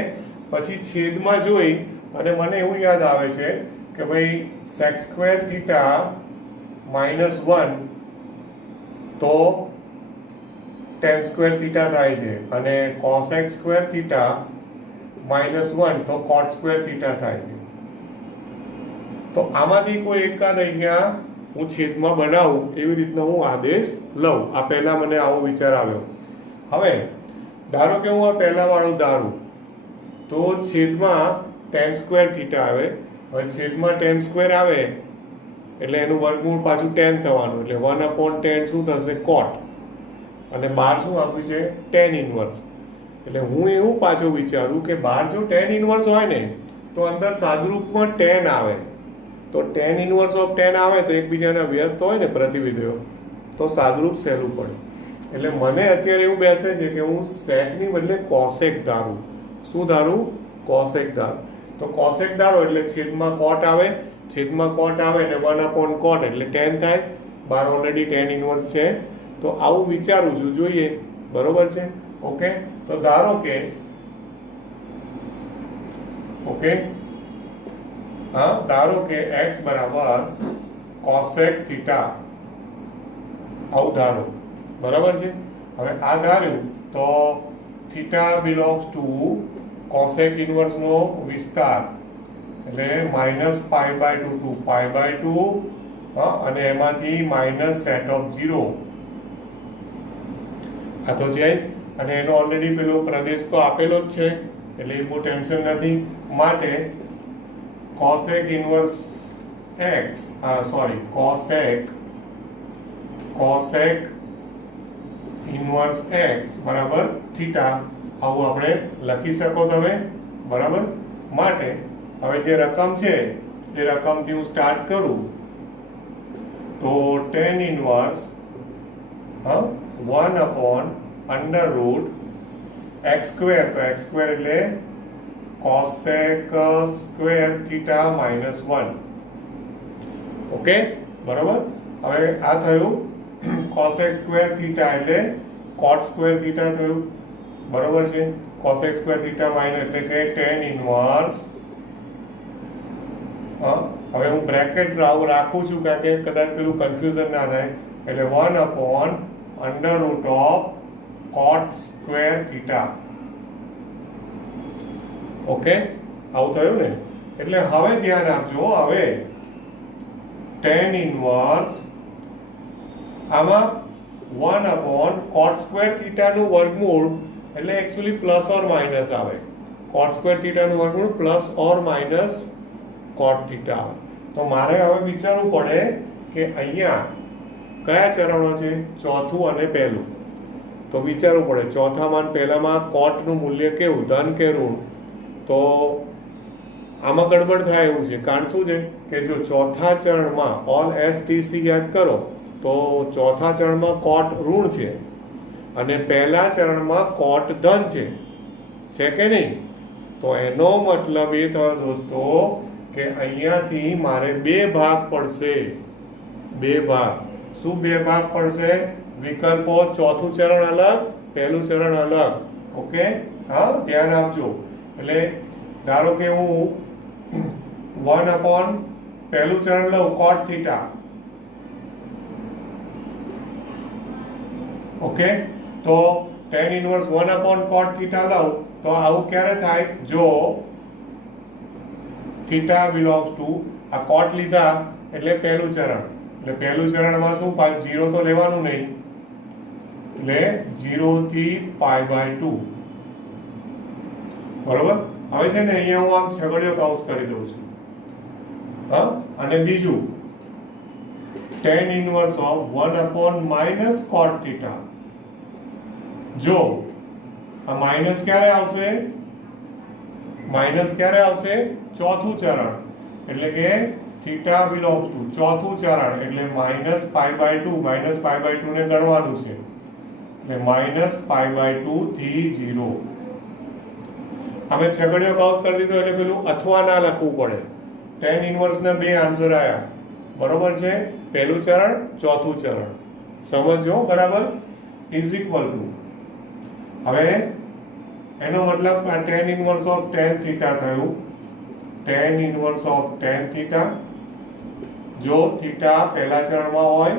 પછી છેદમાં જોઈ અને મને એવું યાદ આવે છે કે ભાઈ sec સ્ક્વેર થીટા -1 તો tan સ્ક્વેર થીટા થાય છે, અને cosec સ્ક્વેર થીટા -1 તો cot સ્ક્વેર થીટા થાય છે. તો આમાંથી કોઈ એકાદ અહીંયા હું છેદમાં બનાવું એવી રીતના હું આદેશ લઉં. આ પહેલા મને આવો વિચાર આવ્યો. હવે ધારો કે હું આ પહેલા વાળું ધારું તો છેદમાં tan સ્ક્વેર થીટા આવે. હવે છેદમાં tan સ્ક્વેર આવે એટલે એનું વર્ગમૂળ પાછું tan થવાનું, એટલે 1/tan શું થશે? cot. અને બહાર શું આપ્યું છે? tan inverse. એટલે હું એવું પાછું વિચારું કે બહાર જો tan ઇનવર્સ હોય ને તો અંદર સાદુરૂપમાં tan આવે. તો tan ઇનવર્સ ઓફ tan આવે તો એકબીજાના વ્યસ્ત હોય ને પ્રતિવિધેયો, તો સાદુરૂપ સહેલું પડે. એટલે મને અત્યારે એવું બેસે છે કે હું sec ની બદલે cosec ધારું. શું ધારું? cosec ધારું. તો cosec ધારો એટલે છેદમાં cot આવે, છેદમાં cot આવે એટલે 1/cot એટલે tan થાય. બહાર ઓલરેડી tan ઇનવર્સ છે. તો આવું વિચારું છું, જોઈએ બરોબર છે. ઓકે, તો ધારો કે ધારો કે x બરાબર cosec થીટા, આવું ધારો. બરાબર છે. હવે આ ધાર્યું તો theta belongs to cosec inverse નો વિસ્તાર એટલે -π/2 ટુ π/2, અને એમાંથી માઇનસ સેટ ઓફ 0. આ તો છે, અને એનો ઓલરેડી પેલો પ્રદેશ તો આપેલો જ છે એટલે એ બહુ ટેન્શન નથી. માટે cosec inverse x cosec inverse x બરાબર થીટા આવું આપણે લખી શકો તમે બરાબર. માટે હવે જે રકમ છે એ રકમથી હું સ્ટાર્ટ કરું તો tan inverse 1 upon under route x square, તો x સ્ક્વેર એટલે cosec square theta minus 1. Okay બરાબર. હવે આ થયું cosec સ્ક્વેર થીટા એટલે cot સ્ક્વેર થીટા થયું બરાબર છે. cosec સ્ક્વેર થીટા માઇનસ એટલે કે tan ઇન્વર્સ, હવે હું બ્રેકેટ રાખું છું કારણ કે કદાચ પેલું કન્ફ્યુઝન ના થાય, એટલે 1 upon under root of cot square theta. Okay આવું થયું ને. એટલે હવે ધ્યાન આપજો, હવે tan ઇન્વર્સ આમાં 1 upon cot સ્ક્વેર થીટાનું વર્ગમૂળ એટલે એકચ્યુઅલી પ્લસ ઓર માઇનસ આવે. cot સ્ક્વેર થીટાનું વર્ગમૂળ plus or minus cot theta આવે. તો મારે હવે વિચારવું પડે કે અહીંયા કયા ચરણો છે, ચોથું અને પહેલું. તો વિચારવું પડે ચોથામાં અને પહેલામાં કોટનું મૂલ્ય કેવું, ધન કે ઋણ. તો આમાં ગડબડ થાય એવું છે. કારણ શું છે કે જો ચોથા ચરણમાં ઓલ એસટીસી યાદ કરો તો ચોથા ચરણમાં કોટ ઋણ છે અને પહેલા ચરણમાં કોટ ધન છે કે નહીં. તો એનો મતલબ એ થયો દોસ્તો કે અહીંયાથી મારે બે ભાગ પડશે. બે ભાગ. શું બે ભાગ પડશે? વિકલ્પો ચોથું ચરણ અલગ, પહેલું ચરણ અલગ. ઓકે હા ધ્યાન આપજો. એટલે ધારો કે હું 1 upon પહેલું ચરણ લઉં cot થીટા. ઓકે તો tan inverse 1 upon cot theta લઉં તો આવું ક્યારે થાય? જો થીટા બિલોંગ્સ ટુ આ cot લીધા એટલે પહેલું ચરણ, એટલે પહેલું ચરણમાં શું 0 તો લેવાનું નહીં, એટલે 0 થી π/2 બરોબર. હવે છે ને અહીંયા હું આમ છગડીયો કૌંસ કરી દઉં છું. અને બીજું tan inverse of 1 upon minus cot theta. જો આ માઇનસ ક્યારે આવશે? માઇનસ ક્યારે આવશે? ચોથું ચરણ, એટલે કે થીટા બિલોંગ્સ ટુ ચોથું ચરણ એટલે માઇનસ π/2, માઇનસ π/2 ને ગણવાનું છે એટલે માઇનસ π/2 થી 0. અમે છગડીયો કૌંસ કરી દીધો એટલે પેલું અથવા ના લખવું પડે. tan ઇન્વર્સ ના બે આન્સર આયા બરોબર છે, પહેલું ચરણ ચોથું ચરણ. સમજો બરાબર. ઇઝ ઇક્વલ ટુ હવે એનો મતલબ આ tan inverse of tan theta થયું. tan inverse of tan theta જો થીટા પહેલા ચરણમાં હોય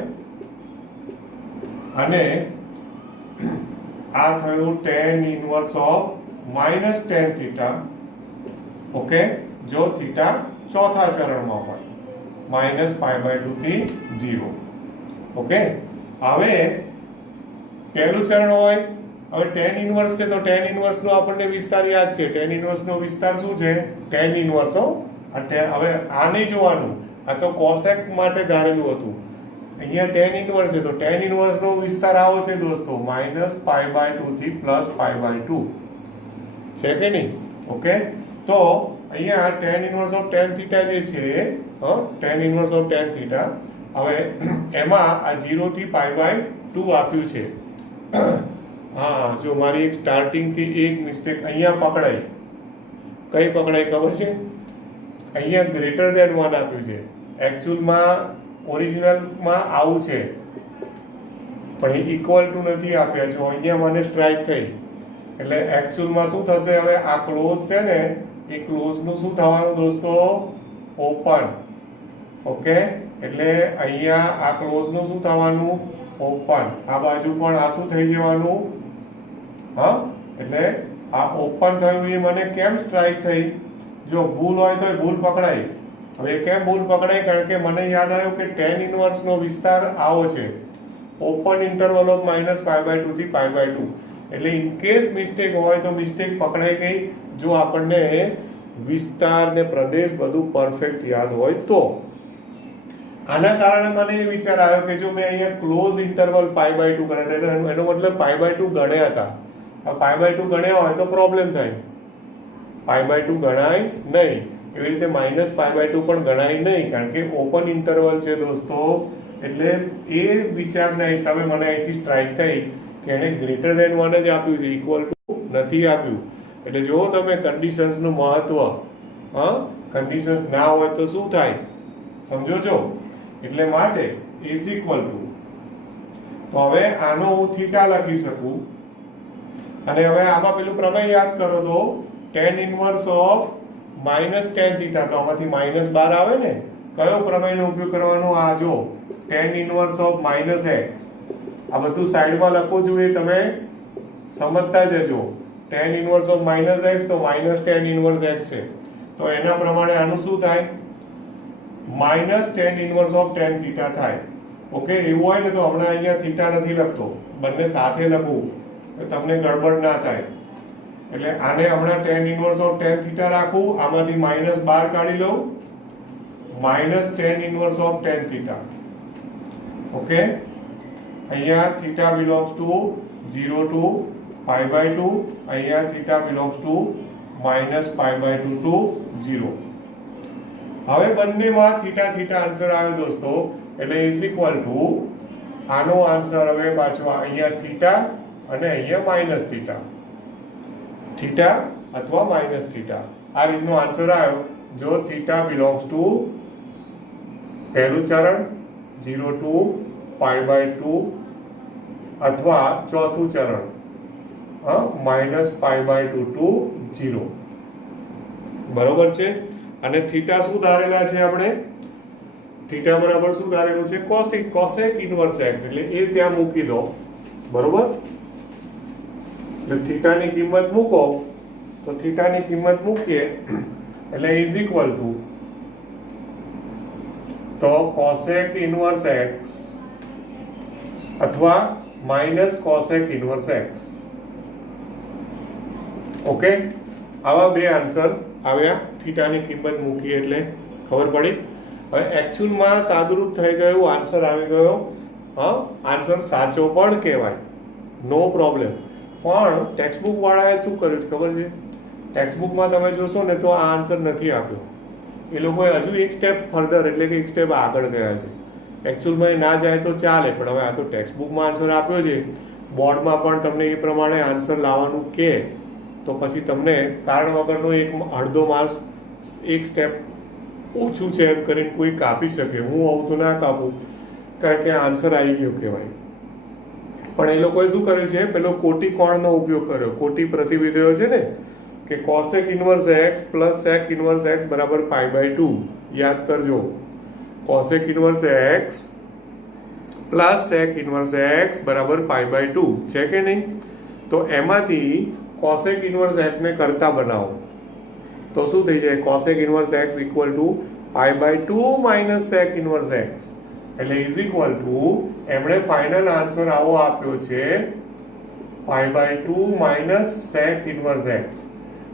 અને આ થયું tan inverse of minus tan theta. Okay જો થીટા ચોથા ચરણમાં હોય માઇનસ π/2 થી 0. ઓકે હવે પહેલું ચરણ હોય, હવે tan ઇન્વર્સ છે તો tan ઇન્વર્સ નો આપણને વિસ્તાર યાદ છે. tan ઇન્વર્સ નો વિસ્તાર શું છે? tan ઇન્વર્સ હવે આ નહીં જોવાનું, આ તો કોસેક માટે ધારેલું હતું. અહીંયા tan ઇન્વર્સ છે તો tan ઇન્વર્સ નો વિસ્તાર આવો છે દોસ્તો, માઇનસ π/2 થી પ્લસ π/2 છે કે નહીં. ઓકે તો અહીંયા tan inverse of tan theta જે છે tan inverse of tan theta, હવે એમાં આ 0 થી π/2 આપ્યું છે. હા જો મારી એક સ્ટાર્ટિંગ થી એક મિસ્ટેક અહીંયા પકડાઈ. કઈ પકડાઈ ખબર છે? અહીંયા ગ્રેટર ધેન 1 આપ્યું છે. એકચ્યુઅલમાં ઓરિજિનલમાં આવું છે પણ એ ઇક્વલ ટુ નથી આપ્યા. જો અહીંયા મને સ્ટ્રાઇક થઈ એટલે એકચ્યુઅલમાં શું થશે? હવે આ ક્લોઝ છે ને એ ક્લોઝ નું શું થવાનું દોસ્તો? ઓપન. ઓકે એટલે અહીંયા આ ક્લોઝ નું શું થવાનું? ઓપન. આ બાજુ પણ આ શું થઈ જવાનું? એટલે આ ઓપન થયું એ મને કેમ સ્ટ્રાઇક થઈ? જો ભૂલ હોય તો ભૂલ પકડાય. હવે કેમ ભૂલ પકડાય? કારણ કે મને યાદ આવ્યું કે tan ઇન્વર્સ નો વિસ્તાર આવો છે, ઓપન ઇન્ટરવલ ઓફ માઇનસ π/2 થી π/2. એટલે ઇન કેસ મિસ્ટેક હોય તો મિસ્ટેક પકડાઈ ગઈ જો આપણને વિસ્તાર ને પ્રદેશ બધું પરફેક્ટ યાદ હોય તો. આના કારણે મને એ વિચાર આવ્યો કે જો મેં અહીંયા ક્લોઝ ઇન્ટરવલ π/2 કર્યા હતા, એનો મતલબ π/2 ગણ્યા હતા. હવે π/2 ગણ્યા હોય તો પ્રોબ્લેમ થાય. π/2 ગણાય નહીં, એવી રીતે -π/2 પણ ગણાય નહીં, કારણ કે ઓપન ઇન્ટરવલ છે દોસ્તો. એટલે એ વિચારના હિસાબે મને અહીંથી સ્ટ્રાઇક થઈ કે એને ગ્રેટર ધેન 1 જ આપ્યું છે, ઇક્વલ ટુ નથી આપ્યું. એટલે જો તમે કન્ડિશન્સનું મહત્વ, કન્ડિશન્સ ના હોય તો શું થાય સમજો છો. એટલે માટે ઇઝ ઇક્વલ ટુ, તો હવે આનો હું થીટા લખી શકું. અને હવે આમાં પેલું પ્રમેય યાદ કરો તો tan inverse of -tan theta, તો આમાંથી -12 આવે ને. કયો પ્રમેયનો ઉપયોગ કરવાનો? આ જો tan ઇન્વર્સ ઓફ -x. આ બધું સાઈડમાં લખું છું, એ તમે સમજતા જજો. tan ઇન્વર્સ ઓફ -x તો -tan ઇન્વર્સ x છે, તો એના પ્રમાણે આનું શું થાય? -tan inverse of tan theta થાય. ઓકે, એવું હોય ને તો હમણાં અહીંયા થીટા નથી લખતો, બંને સાથે લખું તો તમને ગડબડ ના થાય. એટલે આને હમણાં tan inverse of tan theta રાખું, આમાંથી -12 કાઢી લઉં, -tan inverse of tan theta. Okay, અહીંયા થીટા બિલોંગ્સ ટુ 0 ટુ π/2, અહીંયા થીટા બિલોંગ્સ ટુ -π/2 ટુ 0. હવે બંનેમાં થીટા થીટા આન્સર આવ્યો દોસ્તો. એટલે ઇઝ ઇક્વલ ટુ આનો આન્સર હવે પાછો અહીંયા થીટા અને અહીંયા -θ, થીટા અથવા -θ, આ રીતનો આન્સર આવ્યો. જો થીટા બિલોંગ્સ ટુ પહેલું ચરણ 0 ટુ π/2 અથવા ચોથું ચરણ -π/2 ટુ 0. બરોબર છે. અને થીટા શું ધારેલા છે આપણે? થીટા બરાબર શું ધારેલું છે? કોસેક ઇન્વર્સ x, એટલે એ ત્યાં મૂકી દો. બરોબર, એટલે થીટાની કિંમત મૂકો, તો થીટાની કિંમત મૂકીએ એટલે ઇઝ ઇક્વલ ટુ, તો કોસેક ઇન્વર્સ x અથવા કોસેક ઇન્વર્સ x. ઓકે, આવા બે આન્સર આવ્યા. થીટાની કિંમત મૂકી એટલે ખબર પડી. હવે એકચ્યુઅલમાં સાદુરૂપ થઈ ગયું, આન્સર આવી ગયો. આન્સર સાચો પણ કહેવાય, નો પ્રોબ્લેમ. પણ ટેક્સ્ટબુક વાળાએ શું કર્યું છે ખબર છે? ટેક્સ્ટબુકમાં તમે જોશો ને તો આ આન્સર નથી આપ્યો. એ લોકોએ હજુ એક સ્ટેપ ફર્ધર, એટલે કે એક સ્ટેપ આગળ ગયા છે. એકચ્યુઅલમાં ના જાય તો ચાલે, પણ હવે આ તો ટેક્સ્ટબુકમાં આન્સર આપ્યો છે, બોર્ડમાં પણ તમને એ પ્રમાણે આન્સર લાવવાનું કહે તો પછી તમને કારણ વગરનો એક અડધો માર્ક્સ એક સ્ટેપ ઓછું છે એમ કરીને કોઈ કાપી શકે. હું આવું તો ના કાપું, કારણ કે આન્સર આવી ગયો કહેવાય. પણ એ લોકોએ શું કર્યું છે? પેલો કોટી કોણનો ઉપયોગ કર્યો. કોટી પ્રતિવિધેયો છે ને, કે cosec inverse x plus sec inverse x બરાબર π/2. યાદ કરજો, cosec inverse x plus sec inverse x બરાબર π/2 છે કે નહીં? તો એમાંથી કોસેક ઇન્વર્સ x ને કરતા બનાવો તો શું થઈ જાય? Cosec inverse x equal to π/2 minus sec inverse x. એટલે ઇઝ ઇક્વલ ટુ, એમણે ફાઇનલ આન્સર આવો આપ્યો છે π/2 માઇનસ સેક ઇન્વર્સ x.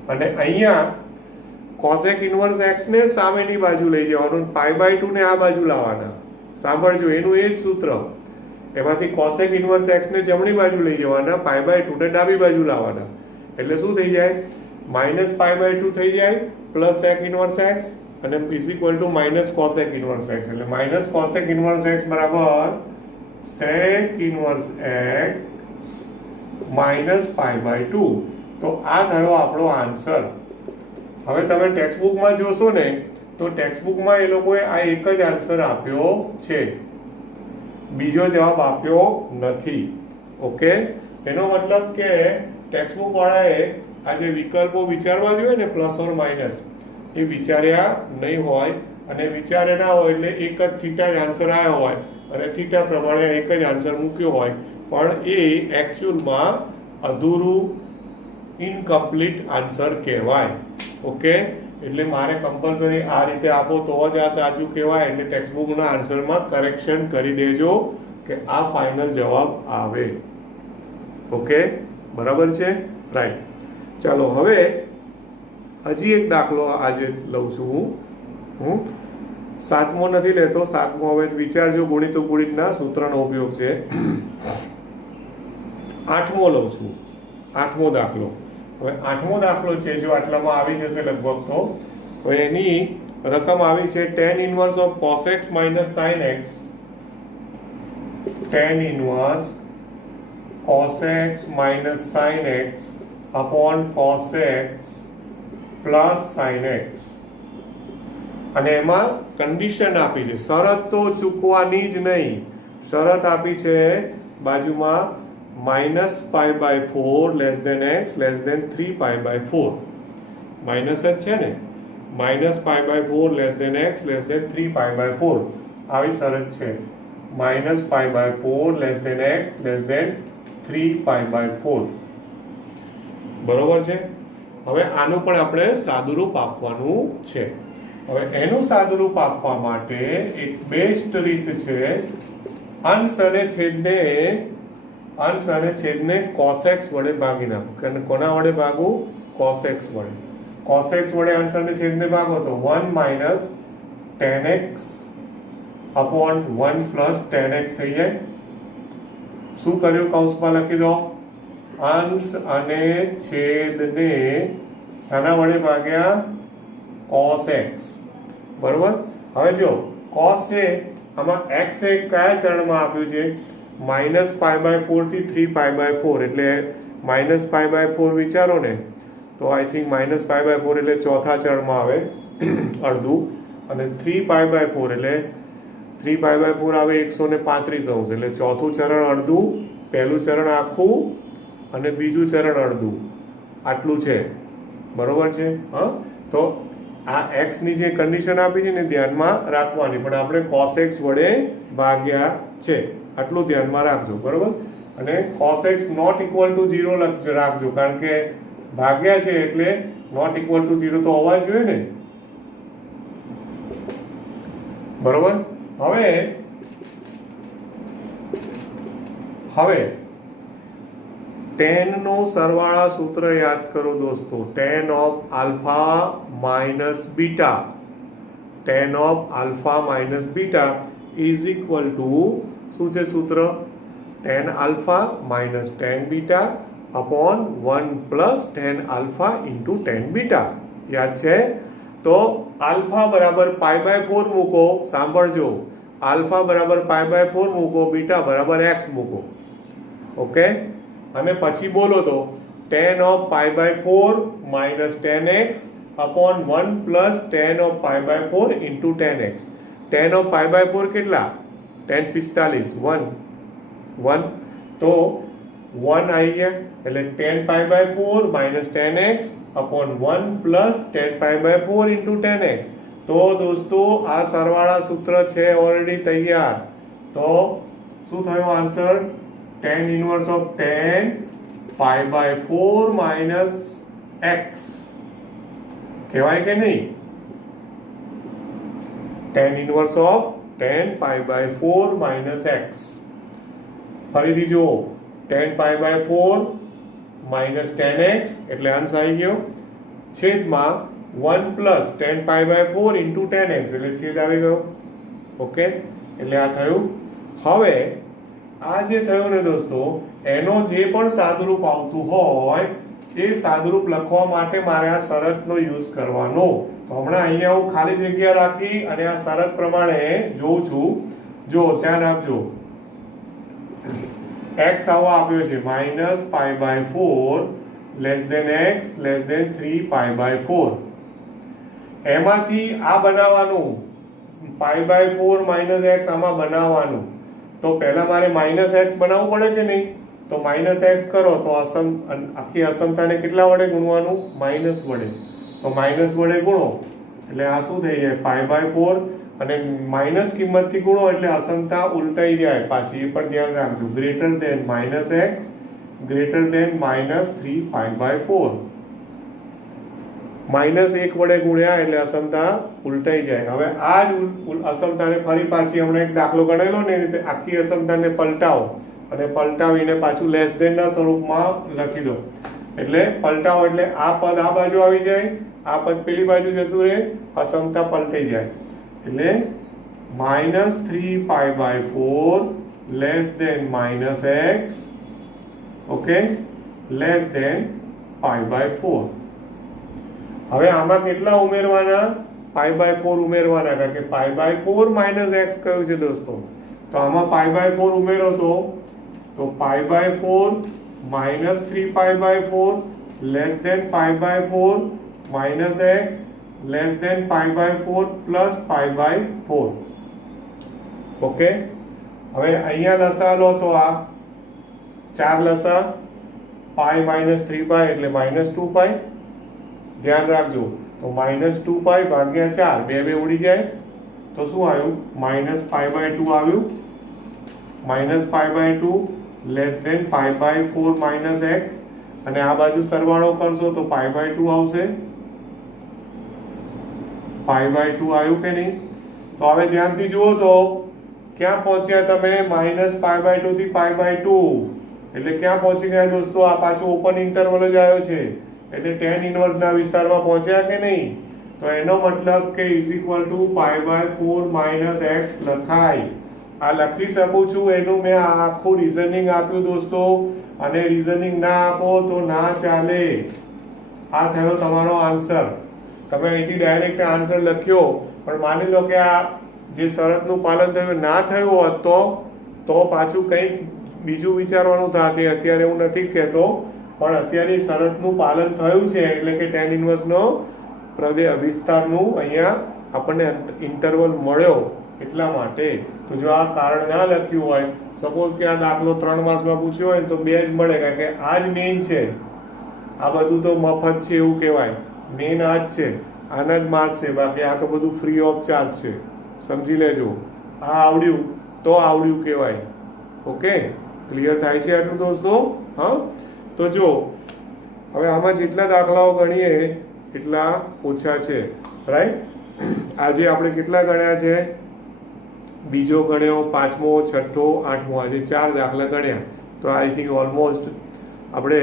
અને અહીંયા કોસેક ઇન્વર્સ x ને સામેની બાજુ લઈ જવાનું, π/2 ને આ બાજુ લાવવાના. સાંભળજો, એનું એ જ સૂત્ર. એમાંથી કોસેક ઇન્વર્સ x ને જમણી બાજુ લઈ જવાના, π/2 ને ડાબી બાજુ લાવવાના. એટલે શું થઈ જાય? -π/2 થઈ જાય પ્લસ સેક ઇન્વર્સ x અને is equal two minus cosec inverse x. એટલે માઇનસ કોસેક ઇન્વર્સ x બરાબર સેક ઇન્વર્સ x માઇનસ π/2. તો આ થયો આપણો આન્સર. હવે તમે ટેક્સ્ટબુકમાં જોશો ને તો ટેક્સ્ટબુકમાં એ લોકોએ આ એક જ આન્સર આપ્યો છે, બીજો જવાબ આપ્યો નથી. ઓકે, એનો મતલબ કે ટેક્સ્ટબુક વાળાએ આ જે વિકલ્પો વિચારવા જોઈએ ને પ્લસ ઓર માઇનસ, એ વિચાર્યા નહીં હોય. અને વિચારે ના હોય એટલે એક જ થીટા આન્સર આવ્યો હોય અને થીટા પ્રમાણે એક જ આન્સર મૂક્યો હોય, પણ એ એકચ્યુઅલમાં અધૂરું ઇનકમ્પ્લીટ આન્સર કહેવાય. ઓકે, એટલે મારે કમ્પલસરી આ રીતે આપો તો જ આ સાચું કહેવાય. એટલે ટેક્સ્ટબુકના આન્સરમાં કરેક્શન કરી દેજો કે આ ફાઇનલ જવાબ આવે. ઓકે, બરાબર છે, રાઈટ. ચાલો હવે હજી એક દાખલો આજે લઉં છું હું. સાતમો નથી લેતો, સાતમો હવે વિચારજો, ગુણિત ઉપગુણિતના સૂત્રનો ઉપયોગ છે. આઠમો લઉં છું, આઠમો દાખલો. હવે આઠમો દાખલો છે, જો આટલામાં આવી જશે લગભગ, તો હવે એની રકમ આવી છે tan inverse of cos x minus sin x, tan inverse cos x minus sin x upon cos x plus sin x. અને એમાં કન્ડિશન આપી છે, શરત તો ચૂકવાની જ નહીં. શરત આપી છે બાજુમાં -π/4 less than x less than 3π/4. Minus જ છે ને, -π/4 less than x less than 3π/4 આવી શરત છે. -π/4 less than x less than 3π/4. બરોબર છે. હવે આનું પણ આપણે સાદુરૂપ આપવાનું છે. હવે એનું સાદુરૂપ આપવા માટે એક બેસ્ટ રીત છે, અંશ અને છેદને cos x વડે ભાગી નાખો. કોના વડે ભાગવું? cos x વડે. cos x વડે અંશ અને છેદને ભાગો તો 1 - tan x upon 1 + tan x થઈ જાય. શું કર્યું? કૌંસમાં લખી દો, અંશ અને છેદને શાના વડે ભાગ્યા? cos x. બરોબર. હવે જો cos છે, આમાં x એ કયા ચરણમાં આપ્યું છે? -π/4 થી 3π/4, એટલે -π/4 વિચારો ને, તો આઈ થિંક -π/4 એટલે ચોથા ચરણમાં આવે અડધું, અને 3π/4 એટલે 3π/4 આવે 135 અંશ, એટલે ચોથું ચરણ અડધું, પહેલું ચરણ આખું અને બીજું ચરણ અડધું, આટલું છે. બરોબર છે. હા, તો આ x ની જે કન્ડિશન આપી છે ને ધ્યાનમાં રાખવાની, પણ આપણે cos x વડે ભાગ્યા છે, આટલું ધ્યાનમાં રાખજો. બરોબર. અને cos x not equal to 0 રાખજો, કારણ કે ભાગ્યા છે એટલે નોટ ઇક્વલ ટુ 0 તો હોવા જોઈએ ને. બરોબર. હવે tan નો સરવાળા સૂત્ર યાદ કરો દોસ્તો. tan of alpha minus beta, tan of alpha minus beta is equal to, શું છે સૂત્ર? tan alpha minus tan beta upon 1 plus tan alpha into tan beta. યાદ છે? તો alpha બરાબર π/4 મૂકો. સાંભળજો, alpha બરાબર π/4 મૂકો, બીટા બરાબર x મૂકો. ઓકે. અને પછી બોલો તો tan of π/4 minus tan x upon 1 plus tan of π/4 into tan x. tan of π/4 કેટલા? tan 45, 1. તો 1 આવી ગયા, એટલે tan π/4 minus tan x upon 1 plus tan π/4 into tan x. તો દોસ્તો આ સરવાળા સૂત્ર છે ઓલરેડી તૈયાર. તો શું થયો answer? tan inverse of tan π/4 minus x કહેવાય કે નહીં? tan inverse of tan π/4 minus x. ફરીથી જુઓ, tan π/4 minus tan x એટલે અંશ આવી ગયો, છેદમાં 1 plus tan π/4 into tan x એટલે છેદ આવી ગયો. ઓકે, એટલે આ થયું. હવે આ જે થયું ને દોસ્તો, એનો જે પણ સાદુરૂપ આવતું હોય એ સાદુરૂપ લખવા માટે મારે આ શરતનો યુઝ કરવાનો. તો હમણાં અહીંયા હું ખાલી જગ્યા રાખી અને આ શરત પ્રમાણે જોઉં છું. જો ધ્યાન આપજો, x આવો આપ્યો છે -π/4 less than x less than 3π/4. એમાંથી આ બનાવવાનું, π/4 માઇનસ x આમાં બનાવવાનું. તો પહેલા મારે -x બનાવવું પડે કે નહીં? તો -x કરો તો આખી અસમતાને કેટલા વડે ગુણવાનું? માઇનસ વડે. તો માઇનસ વડે ગુણો એટલે આ શું થઈ જાય? π/4. અને માઇનસ કિંમતથી ગુણો એટલે અસમતા ઉલટાઈ જાય પાછી, એ પણ ધ્યાન રાખજો. Greater than -x greater than -3π/4. -1 વડે ગુણ્યા એટલે અસમતા ઉલટાઈ જાય. હવે આ જ અસમતાને ફરી પાછી હમણાં એક દાખલો ગણેલો ને એ રીતે આખી અસમતાને પલટાવો અને પલટાવીને પાછું લેસ દેન ના સ્વરૂપમાં લખી દો. એટલે પલટાવો એટલે આ પદ આ બાજુ આવી જાય, આ પદ પેલી બાજુ જતું રહે, અસમતા પલટાઈ જાય. એટલે -3π/4 less than -x, okay, less than π/4. હવે આમાં કેટલા ઉમેરવાના? π/4 ઉમેરવાના, કારણ કે π/4 - x કયું છે દોસ્તો, તો આમાં π/4 ઉમેરો તો π/4 -3π/4 less than π/4 -x less than π/4 plus π/4. Okay, હવે અહીંયા લસા લો તો આ 4 લસા, π -3π એટલે -2π. ધ્યાન રાખજો, તો -2π ભાગ્યા 4, બે બે ઉડી જાય તો શું આવ્યું? -π/2 આવ્યું. -π/2 લેસ દેન π/4 - x, અને આ બાજુ સરવાળો કરશો તો π/2 આવશે. π/2 આવ્યું કે નહીં? તો હવે ધ્યાનથી જુઓ તો ક્યાં પહોંચ્યા તમે? -π/2 થી π/2 એટલે ક્યાં પહોંચી ગયા દોસ્તો? આ પાછું ઓપન ઇન્ટરવલ જ આવ્યો છે એટલે tan ઇન્વર્સ ના વિસ્તારમાં પહોંચ્યા કે નહીં? તો એનો મતલબ કે π/4 - x લખાય. આ લખી શકું છું, એનું મેં આખું રીઝનિંગ આપ્યું દોસ્તો, અને રીઝનિંગ ના આપો તો ના ચાલે. આ થયો તમારો આન્સર. તમે અહીંથી ડાયરેક્ટ આન્સર લખ્યો, પણ માની લો કે આ જે શરતનું પાલન થયું ના થયું હોત તો પાછું કંઈક બીજું વિચારવાનું થાત. અત્યારે હું નથી કહેતો, પણ અત્યારે શરતનું પાલન થયું છે એટલે કે tan ઇન્વર્સનો વિસ્તારનું અહીંયા આપણને ઇન્ટરવલ મળ્યો એટલા માટે. તો જો આ કારણ ના લખ્યું હોય, સપોઝ કે આ દાખલો 3 માર્ક્સમાં પૂછ્યો હોય તો 2 જ મળે, કારણ કે આ જ મેઇન છે. આ બધું તો મફત છે એવું કહેવાય, મેઇન આ જ છે, આના જ માર્ક્સ છે, બાકી આ તો બધું ફ્રી ઓફ ચાર્જ છે. સમજી લેજો, આ આવડ્યું તો આવડ્યું કહેવાય. ઓકે, ક્લિયર થાય છે આટલું દોસ્તો? હા, તો જો હવે આમાં જેટલા દાખલાઓ ગણીએ એટલા ઓછા છે, રાઈટ? આજે આપણે કેટલા ગણ્યા છે? બીજો ગણ્યો, પાંચમો, છઠ્ઠો, આઠમો, આજે 4 દાખલા ગણ્યા. તો આઈ થિંક ઓલમોસ્ટ આપણે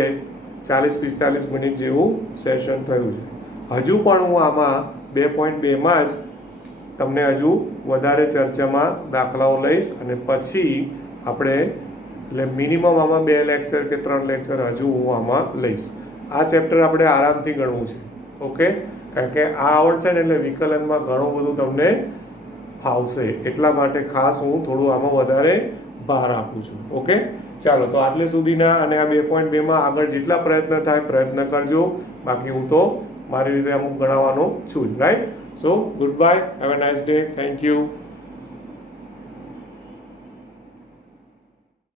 40-45 મિનિટ જેવું સેશન થયું છે. હજુ પણ હું આમાં 2.2માં જ તમને હજુ વધારે ચર્ચામાં દાખલાઓ લઈશ, અને પછી આપણે એટલે મિનિમમ આમાં 2 લેક્ચર કે 3 લેક્ચર હજુ હું આમાં લઈશ. આ ચેપ્ટર આપણે આરામથી ગણવું છે. ઓકે, કારણ કે આ આવડશે ને એટલે વિકલનમાં ઘણું બધું તમને ફાવશે, એટલા માટે ખાસ હું થોડું આમાં વધારે ભાર આપું છું. ઓકે, ચાલો તો આટલે સુધીના, અને આ 2.2માં આગળ જેટલા પ્રયત્ન થાય પ્રયત્ન કરજો. બાકી હું તો મારી રીતે અમુક ગણાવવાનો છું જ, right? So good bye, have a nice day, thank you.